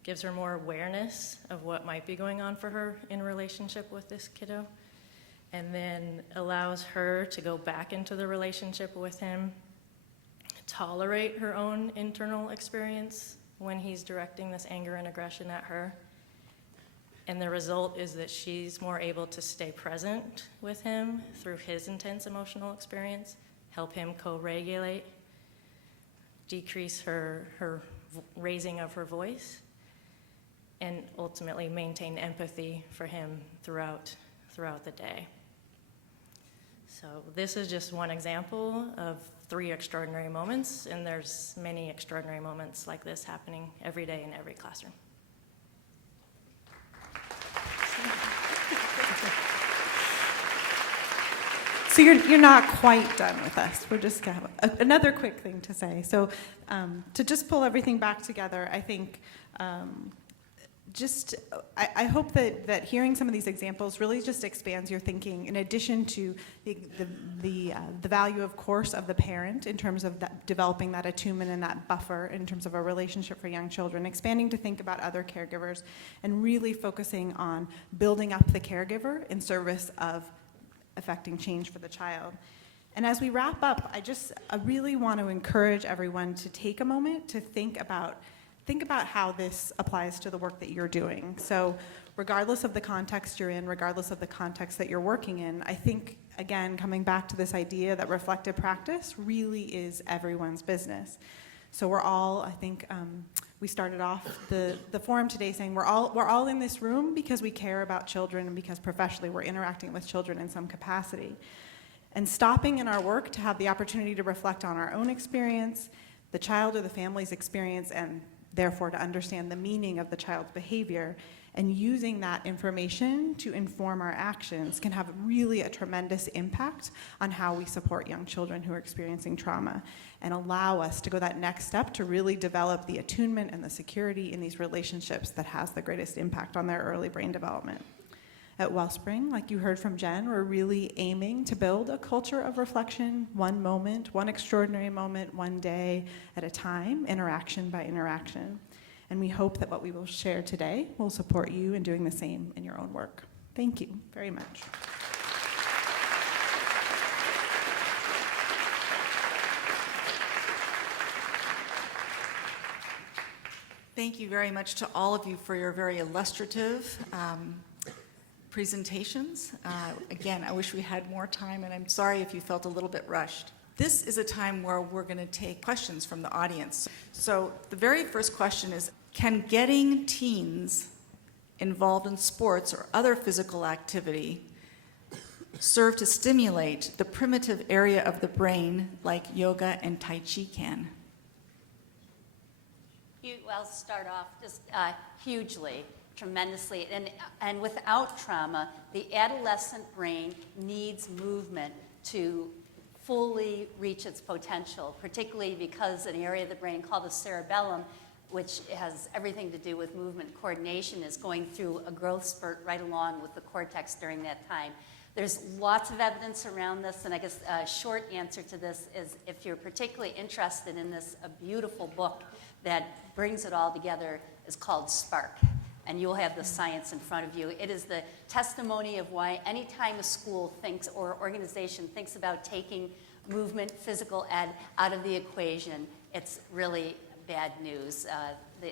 gives her more awareness of what might be going on for her in relationship with this kiddo, and then allows her to go back into the relationship with him, tolerate her own internal experience when he's directing this anger and aggression at her. And the result is that she's more able to stay present with him through his intense emotional experience, help him co-regulate, decrease her raising of her voice, and ultimately maintain empathy for him throughout the day. So this is just one example of 3 extraordinary moments, and there's many extraordinary moments like this happening every day in every classroom. So you're not quite done with us. We're just going to have another quick thing to say. So to just pull everything back together, I think I hope that hearing some of these examples really just expands your thinking, in addition to the value, of course, of the parent in terms of developing that attunement and that buffer in terms of a relationship for young children, expanding to think about other caregivers, and really focusing on building up the caregiver in service of affecting change for the child. And as we wrap up, I really want to encourage everyone to take a moment to think about how this applies to the work that you're doing. So regardless of the context you're in, regardless of the context that you're working in, I think, again, coming back to this idea that reflective practice really is everyone's business. So we're all, I think, we started off the forum today saying we're all in this room because we care about children and because professionally we're interacting with children in some capacity. And stopping in our work to have the opportunity to reflect on our own experience, the child or the family's experience, and therefore to understand the meaning of the child's behavior, and using that information to inform our actions can have really a tremendous impact on how we support young children who are experiencing trauma, and allow us to go that next step to really develop the attunement and the security in these relationships that has the greatest impact on their early brain development. At Wellspring, like you heard from Jen, we're really aiming to build a culture of reflection, one moment, one extraordinary moment, one day at a time, interaction by interaction. And we hope that what we will share today will support you in doing the same in your own work. Thank you very much. Thank you very much to all of you for your very illustrative presentations. Again, I wish we had more time, and I'm sorry if you felt a little bit rushed. This is a time where we're going to take questions from the audience. So the very first question is, can getting teens involved in sports or other physical activity serve to stimulate the primitive area of the brain like yoga and Tai Chi can? I'll start off just hugely, tremendously. And without trauma, the adolescent brain needs movement to fully reach its potential, particularly because an area of the brain called the cerebellum, which has everything to do with movement coordination, is going through a growth spurt right along with the cortex during that time. There's lots of evidence around this, and I guess a short answer to this is if you're particularly interested in this, a beautiful book that brings it all together is called Spark, and you'll have the science in front of you. It is the testimony of why anytime a school thinks or organization thinks about taking movement, physical ed out of the equation, it's really bad news.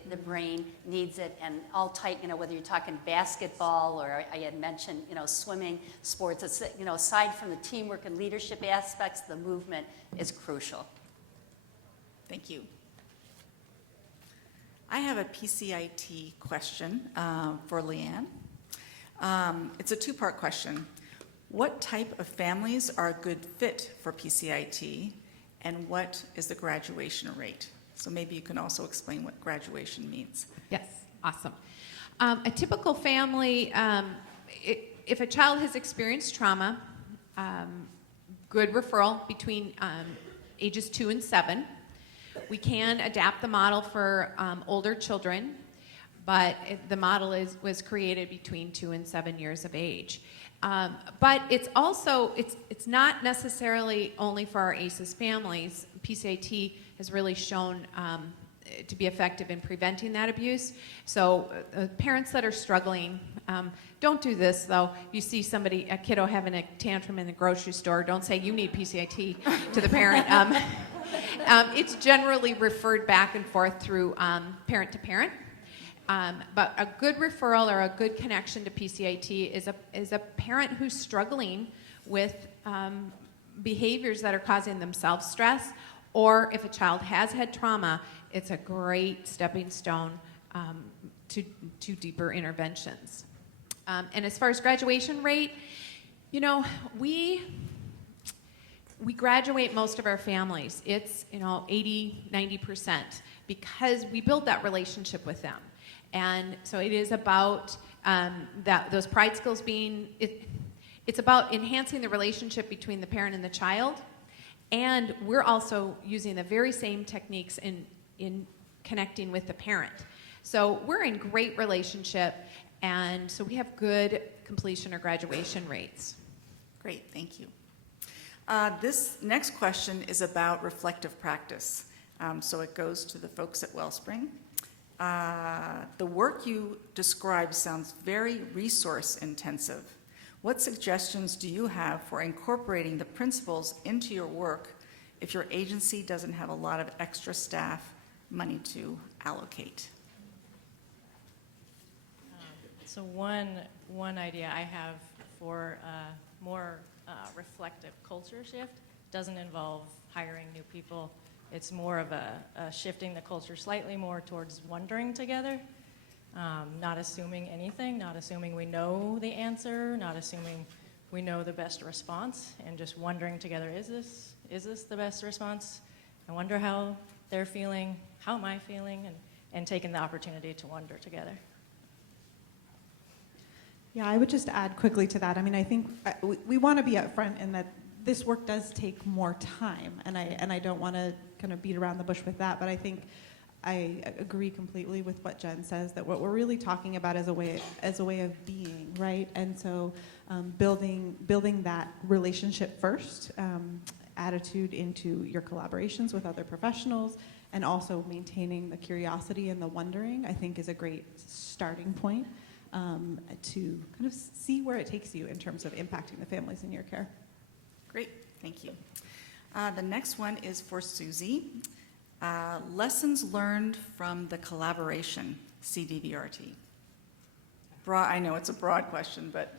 The brain needs it, and all tight, whether you're talking basketball or I had mentioned, swimming, sports, it's, aside from the teamwork and leadership aspects, the movement is crucial. Thank you. I have a PCIT question for Leanne. It's a two-part question. What type of families are a good fit for PCIT, and what is the graduation rate? So maybe you can also explain what graduation means. Yes, awesome. A typical family, if a child has experienced trauma, good referral between ages 2 and 7. We can adapt the model for older children, but the model was created between 2 and 7 years of age. But it's also, it's not necessarily only for our ACEs families. PCIT has really shown to be effective in preventing that abuse. So parents that are struggling, don't do this though. You see a kiddo having a tantrum in the grocery store, don't say you need PCIT to the parent. It's generally referred back and forth through parent to parent. But a good referral or a good connection to PCIT is a parent who's struggling with behaviors that are causing themselves stress, or if a child has had trauma, it's a great stepping stone to deeper interventions. And as far as graduation rate, we graduate most of our families. It's 80-90% because we build that relationship with them. And so it is about those pride skills it's about enhancing the relationship between the parent and the child. And we're also using the very same techniques in connecting with the parent. So we're in great relationship, and so we have good completion or graduation rates. Great, thank you. This next question is about reflective practice. So it goes to the folks at Wellspring. The work you described sounds very resource intensive. What suggestions do you have for incorporating the principles into your work if your agency doesn't have a lot of extra staff, money to allocate? So one idea I have for a more reflective culture shift doesn't involve hiring new people. It's more of a shifting the culture slightly more towards wondering together, not assuming anything, not assuming we know the answer, not assuming we know the best response, and just wondering together, is this the best response? I wonder how they're feeling, how am I feeling, and taking the opportunity to wonder together. Yeah, I would just add quickly to that. I mean, I think we want to be upfront in that this work does take more time, and I don't want to kind of beat around the bush with that, but I think I agree completely with what Jen says, that what we're really talking about is a way of being, right? And so building that relationship first, attitude into your collaborations with other professionals, and also maintaining the curiosity and the wondering, I think is a great starting point to kind of see where it takes you in terms of impacting the families in your care. Great, thank you. The next one is for Susie. Lessons learned from the collaboration, CDVRT. I know it's a broad question, but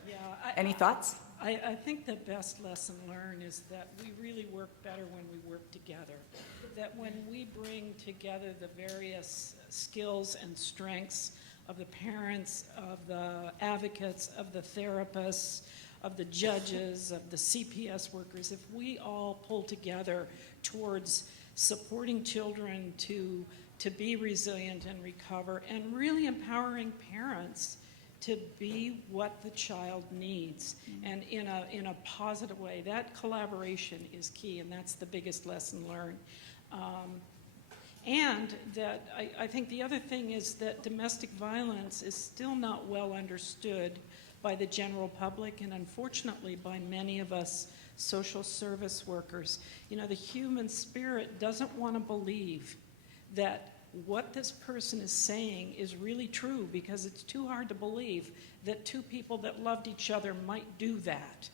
any thoughts? I think the best lesson learned is that we really work better when we work together. That when we bring together the various skills and strengths of the parents, of the advocates, of the therapists, of the judges, of the CPS workers, if we all pull together towards supporting children to be resilient and recover, and really empowering parents to be what the child needs, and in a positive way. That collaboration is key, and that's the biggest lesson learned. And that I think the other thing is that domestic violence is still not well understood by the general public and unfortunately by many of us social service workers. You know, the human spirit doesn't want to believe that what this person is saying is really true, because it's too hard to believe that two people that loved each other might do that,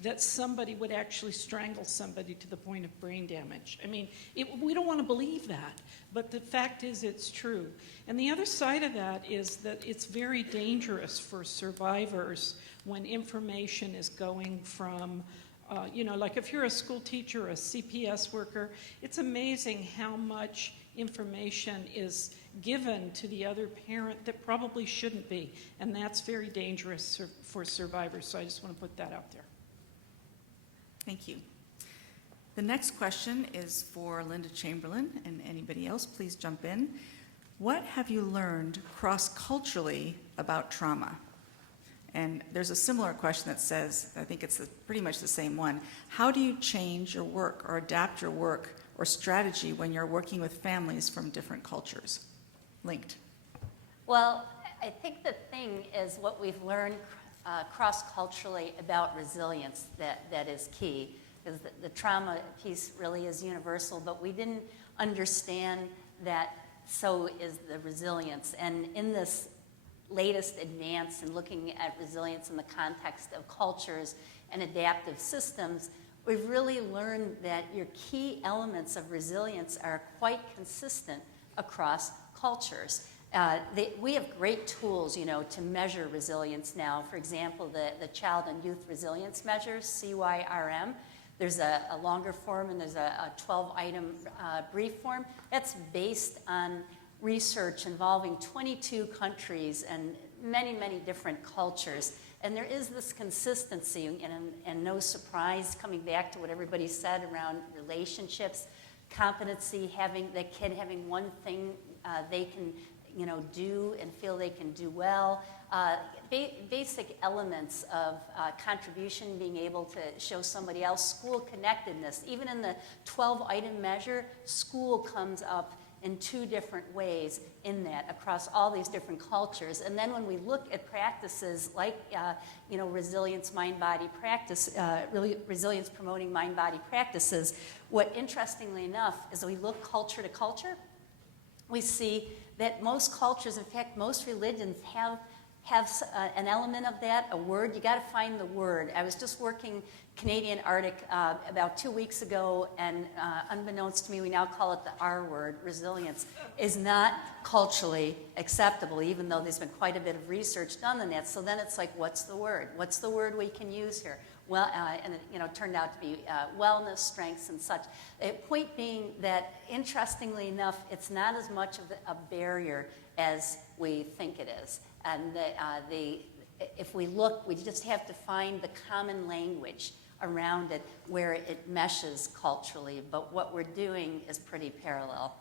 that somebody would actually strangle somebody to the point of brain damage. I mean, we don't want to believe that, but the fact is it's true. And the other side of that is that it's very dangerous for survivors when information is going from you know, like if you're a school teacher or a CPS worker, it's amazing how much information is given to the other parent that probably shouldn't be. And that's very dangerous for survivors. So I just want to put that out there. Thank you. The next question is for Linda Chamberlain, and anybody else, please jump in. What have you learned cross-culturally about trauma? And there's a similar question that says, I think it's pretty much the same one, how do you change your work or adapt your work or strategy when you're working with families from different cultures? Linked. Well, I think the thing is what we've learned cross-culturally about resilience that is key, because the trauma piece really is universal, but we didn't understand that so is the resilience. And in this latest advance in looking at resilience in the context of cultures and adaptive systems, we've really learned that your key elements of resilience are quite consistent across cultures. We have great tools, you know, to measure resilience now. For example, the Child and Youth Resilience Measures, CYRM. There's a longer form and there's a 12-item brief form. That's based on research involving 22 countries and many, many different cultures. And there is this consistency, and no surprise, coming back to what everybody said around relationships, competency, having the kid having one thing they can, you know, do and feel they can do well. Basic elements of contribution, being able to show somebody else, school connectedness. Even in the 12-item measure, school comes up in two different ways in that across all these different cultures. And then when we look at practices like, you know, resilience mind-body practice, really resilience promoting mind-body practices, what interestingly enough is we look culture to culture, we see that most cultures, in fact, most religions have an element of that, a word. You got to find the word. I was just working Canadian Arctic about 2 weeks ago, and unbeknownst to me, we now call it the R word. Resilience is not culturally acceptable, even though there's been quite a bit of research done on that. So then it's like, what's the word? What's the word we can use here? Well, and it, you know, turned out to be wellness, strengths, and such. The point being that, interestingly enough, it's not as much of a barrier as we think it is. And if we look, we just have to find the common language around it where it meshes culturally. But what we're doing is pretty parallel.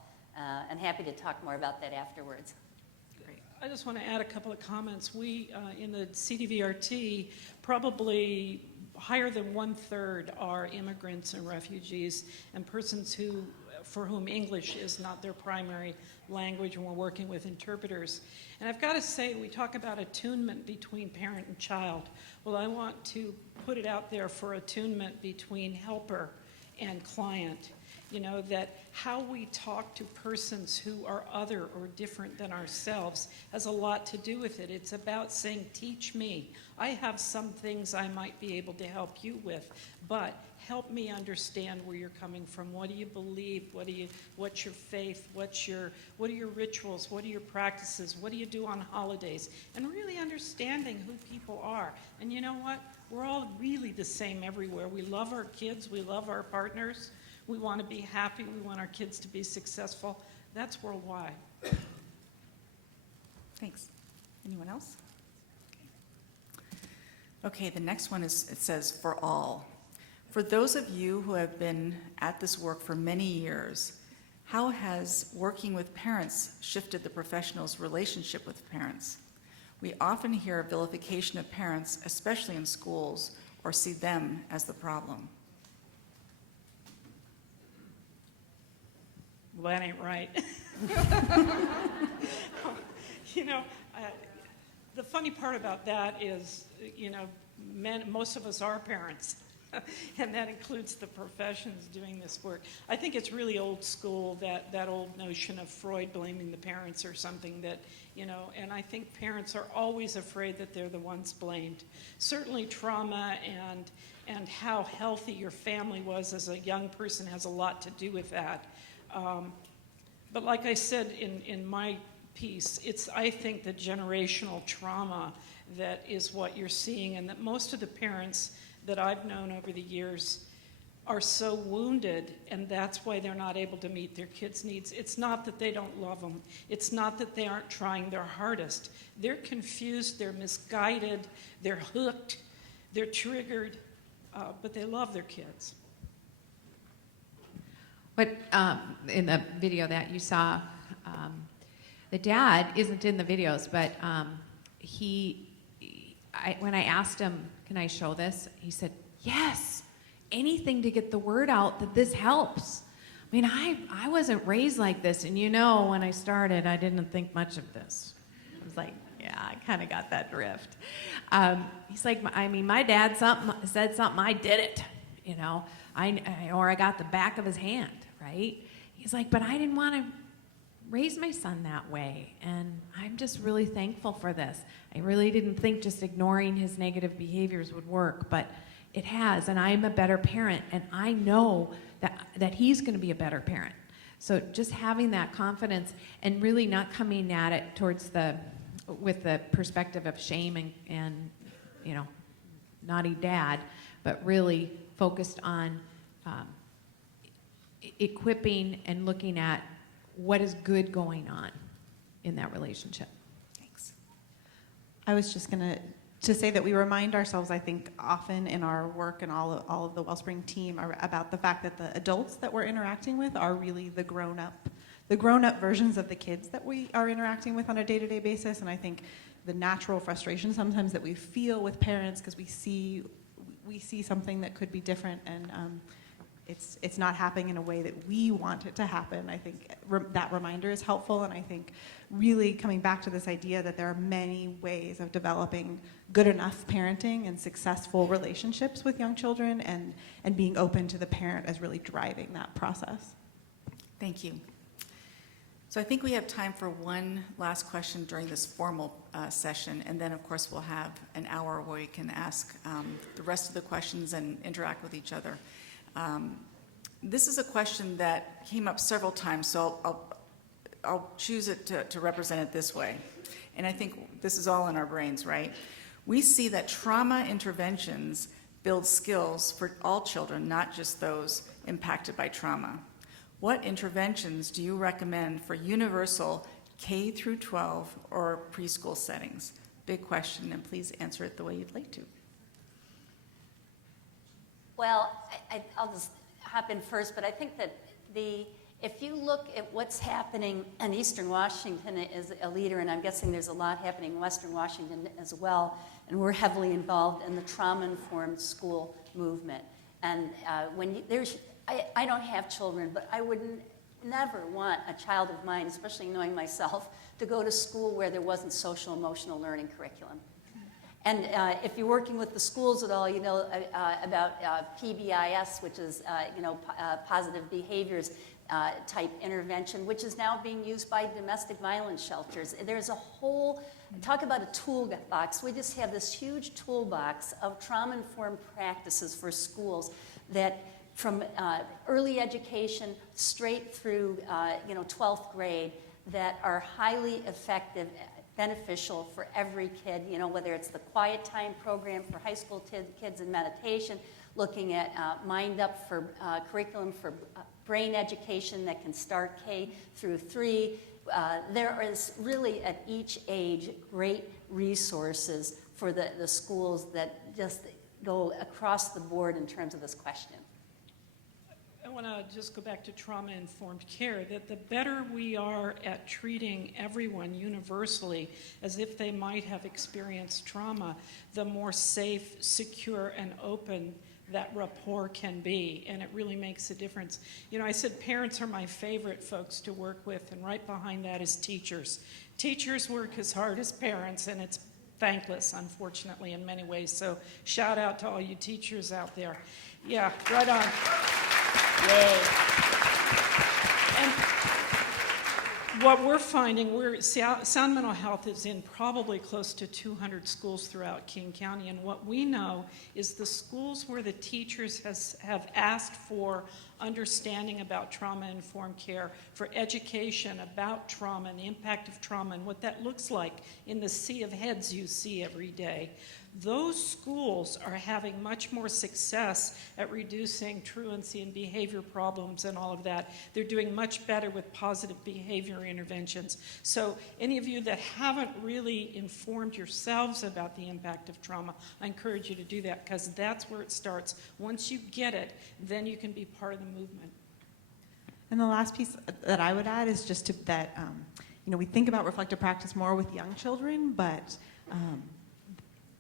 And happy to talk more about that afterwards. Great. I just want to add a couple of comments. We, in the CDVRT, probably higher than 1/3 are immigrants and refugees and persons for whom English is not their primary language, and we're working with interpreters. And I've got to say, we talk about attunement between parent and child. Well, I want to put it out there for attunement between helper and client. You know, that how we talk to persons who are other or different than ourselves has a lot to do with it. It's about saying, teach me. I have some things I might be able to help you with, but help me understand where you're coming from. What do you believe? What's your faith? what are your rituals? What are your practices? What do you do on holidays? And really understanding who people are. And you know what? We're all really the same everywhere. We love our kids. We love our partners. We want to be happy. We want our kids to be successful. That's worldwide. Thanks. Anyone else? Okay, the next one is, it says, for all. For those of you who have been at this work for many years, how has working with parents shifted the professional's relationship with parents? We often hear vilification of parents, especially in schools, or see them as the problem. Well, that ain't right. You know, The funny part about that is, most of us are parents, and that includes the professions doing this work. I think it's really old school, that old notion of Freud blaming the parents or something that, and I think parents are always afraid that they're the ones blamed. Certainly trauma and how healthy your family was as a young person has a lot to do with that. But like I said in my piece, it's, I think, the generational trauma that is what you're seeing, and that most of the parents that I've known over the years are so wounded, and that's why they're not able to meet their kids' needs. It's not that they don't love them. It's not that they aren't trying their hardest. They're confused, they're misguided, they're hooked, they're triggered, but they love their kids. But in the video that you saw, the dad isn't in the videos, but when I asked him, can I show this? He said, yes, anything to get the word out that this helps. I mean, I wasn't raised like this, and when I started, I didn't think much of this. I was like, yeah, I kind of got that drift. He's like, my dad said something, I did it, or I got the back of his hand, right? He's like, but I didn't want to raise my son that way, and I'm just really thankful for this. I really didn't think just ignoring his negative behaviors would work, but it has, and I'm a better parent, and I know that he's going to be a better parent. So just having that confidence and really not coming at it with the perspective of shame and naughty dad, but really focused on equipping and looking at what is good going on in that relationship. Thanks. I was just going to say that we remind ourselves, I think, often in our work and all of the Wellspring team about the fact that the adults that we're interacting with are really the grown-up versions of the kids that we are interacting with on a day-to-day basis. And I think the natural frustration sometimes that we feel with parents because we see something that could be different, and it's not happening in a way that we want it to happen. I think that reminder is helpful, and I think really coming back to this idea that there are many ways of developing good enough parenting and successful relationships with young children, and being open to the parent as really driving that process. Thank you. So I think we have time for one last question during this formal session, and then of course we'll have an hour where we can ask the rest of the questions and interact with each other. This is a question that came up several times, so I'll choose it to represent it this way. And I think this is all in our brains, right? We see that trauma interventions build skills for all children, not just those impacted by trauma. What interventions do you recommend for universal K through 12 or preschool settings? Big question, and please answer it the way you'd like to. Well, I'll just hop in first, but I think that if you look at what's happening in Eastern Washington as a leader, and I'm guessing there's a lot happening in Western Washington as well, and we're heavily involved in the trauma-informed school movement. And I don't have children, but I would never want a child of mine, especially knowing myself, to go to school where there wasn't social emotional learning curriculum. And if you're working with the schools at all, you know about PBIS, which is positive behaviors type intervention, which is now being used by domestic violence shelters. There's a whole, talk about a toolbox. We just have this huge toolbox of trauma-informed practices for schools that from early education straight through 12th grade that are highly effective, beneficial for every kid, whether it's the quiet time program for high school kids in meditation, looking at Mind Up for curriculum for brain education that can start K through 3. There is really at each age great resources for the schools that just go across the board in terms of this question. I want to just go back to trauma-informed care, that the better we are at treating everyone universally as if they might have experienced trauma, the more safe, secure, and open that rapport can be, and it really makes a difference. I said parents are my favorite folks to work with, and right behind that is teachers. Teachers work as hard as parents, and it's thankless, unfortunately, in many ways. So shout out to all you teachers out there. Yeah, right on. Yay. And what we're finding, Sound Mental Health is in probably close to 200 schools throughout King County, and what we know is the schools where the teachers have asked for understanding about trauma-informed care, for education about trauma and the impact of trauma and what that looks like in the sea of heads you see every day. Those schools are having much more success at reducing truancy and behavior problems and all of that. They're doing much better with positive behavior interventions. So any of you that haven't really informed yourselves about the impact of trauma, I encourage you to do that, because that's where it starts. Once you get it, then you can be part of the movement. And the last piece that I would add is just that, we think about reflective practice more with young children, but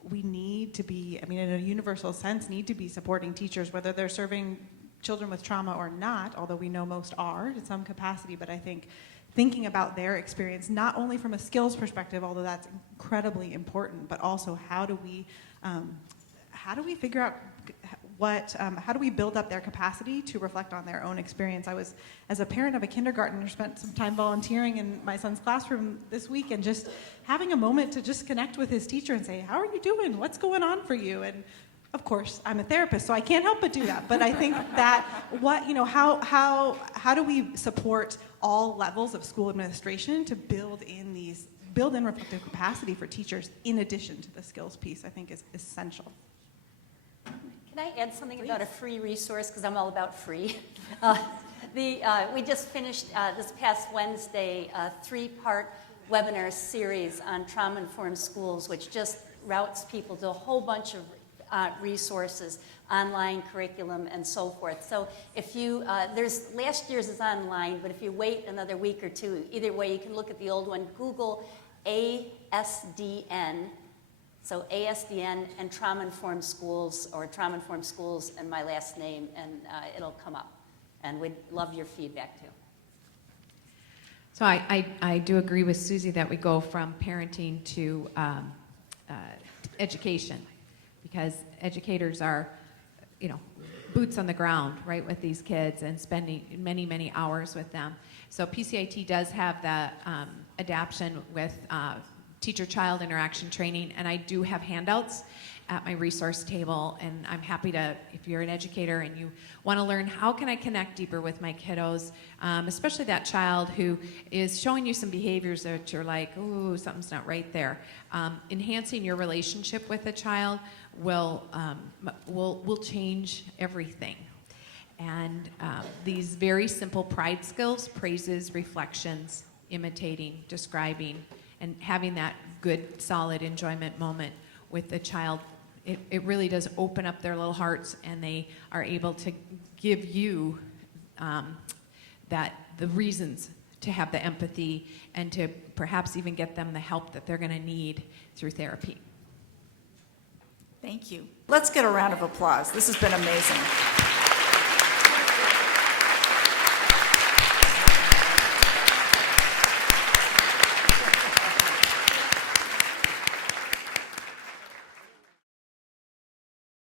we need to be, in a universal sense, need to be supporting teachers, whether they're serving children with trauma or not, although we know most are in some capacity. But I think thinking about their experience, not only from a skills perspective, although that's incredibly important, but also how do we figure out how do we build up their capacity to reflect on their own experience? I was, as a parent of a kindergartner, spent some time volunteering in my son's classroom this week and just having a moment to just connect with his teacher and say, how are you doing? What's going on for you? And of course, I'm a therapist, so I can't help but do that. But I think that how do we support all levels of school administration to build in reflective capacity for teachers in addition to the skills piece, I think is essential. Can I add something about a free resource, because I'm all about free? We just finished this past Wednesday a 3-part webinar series on trauma-informed schools, which just routes people to a whole bunch of resources, online curriculum, and so forth. So if you, last year's is online, but if you wait another week or two, either way, you can look at the old one. Google ASDN, so ASDN and trauma-informed schools, or trauma-informed schools and my last name, and it'll come up. And we'd love your feedback too. So I do agree with Susie that we go from parenting to education, because educators are, boots on the ground, right, with these kids and spending many, many hours with them. So PCIT does have the adaptation with teacher-child interaction training, and I do have handouts at my resource table, and I'm happy to, if you're an educator and you want to learn how can I connect deeper with my kiddos, especially that child who is showing you some behaviors that you're like, ooh, something's not right there. Enhancing your relationship with a child will change everything. And these very simple pride skills, praises, reflections, imitating, describing, and having that good, solid enjoyment moment with the child, it really does open up their little hearts, and they are able to give you the reasons to have the empathy and to perhaps even get them the help that they're going to need through therapy. Thank you. Let's get a round of applause. This has been amazing.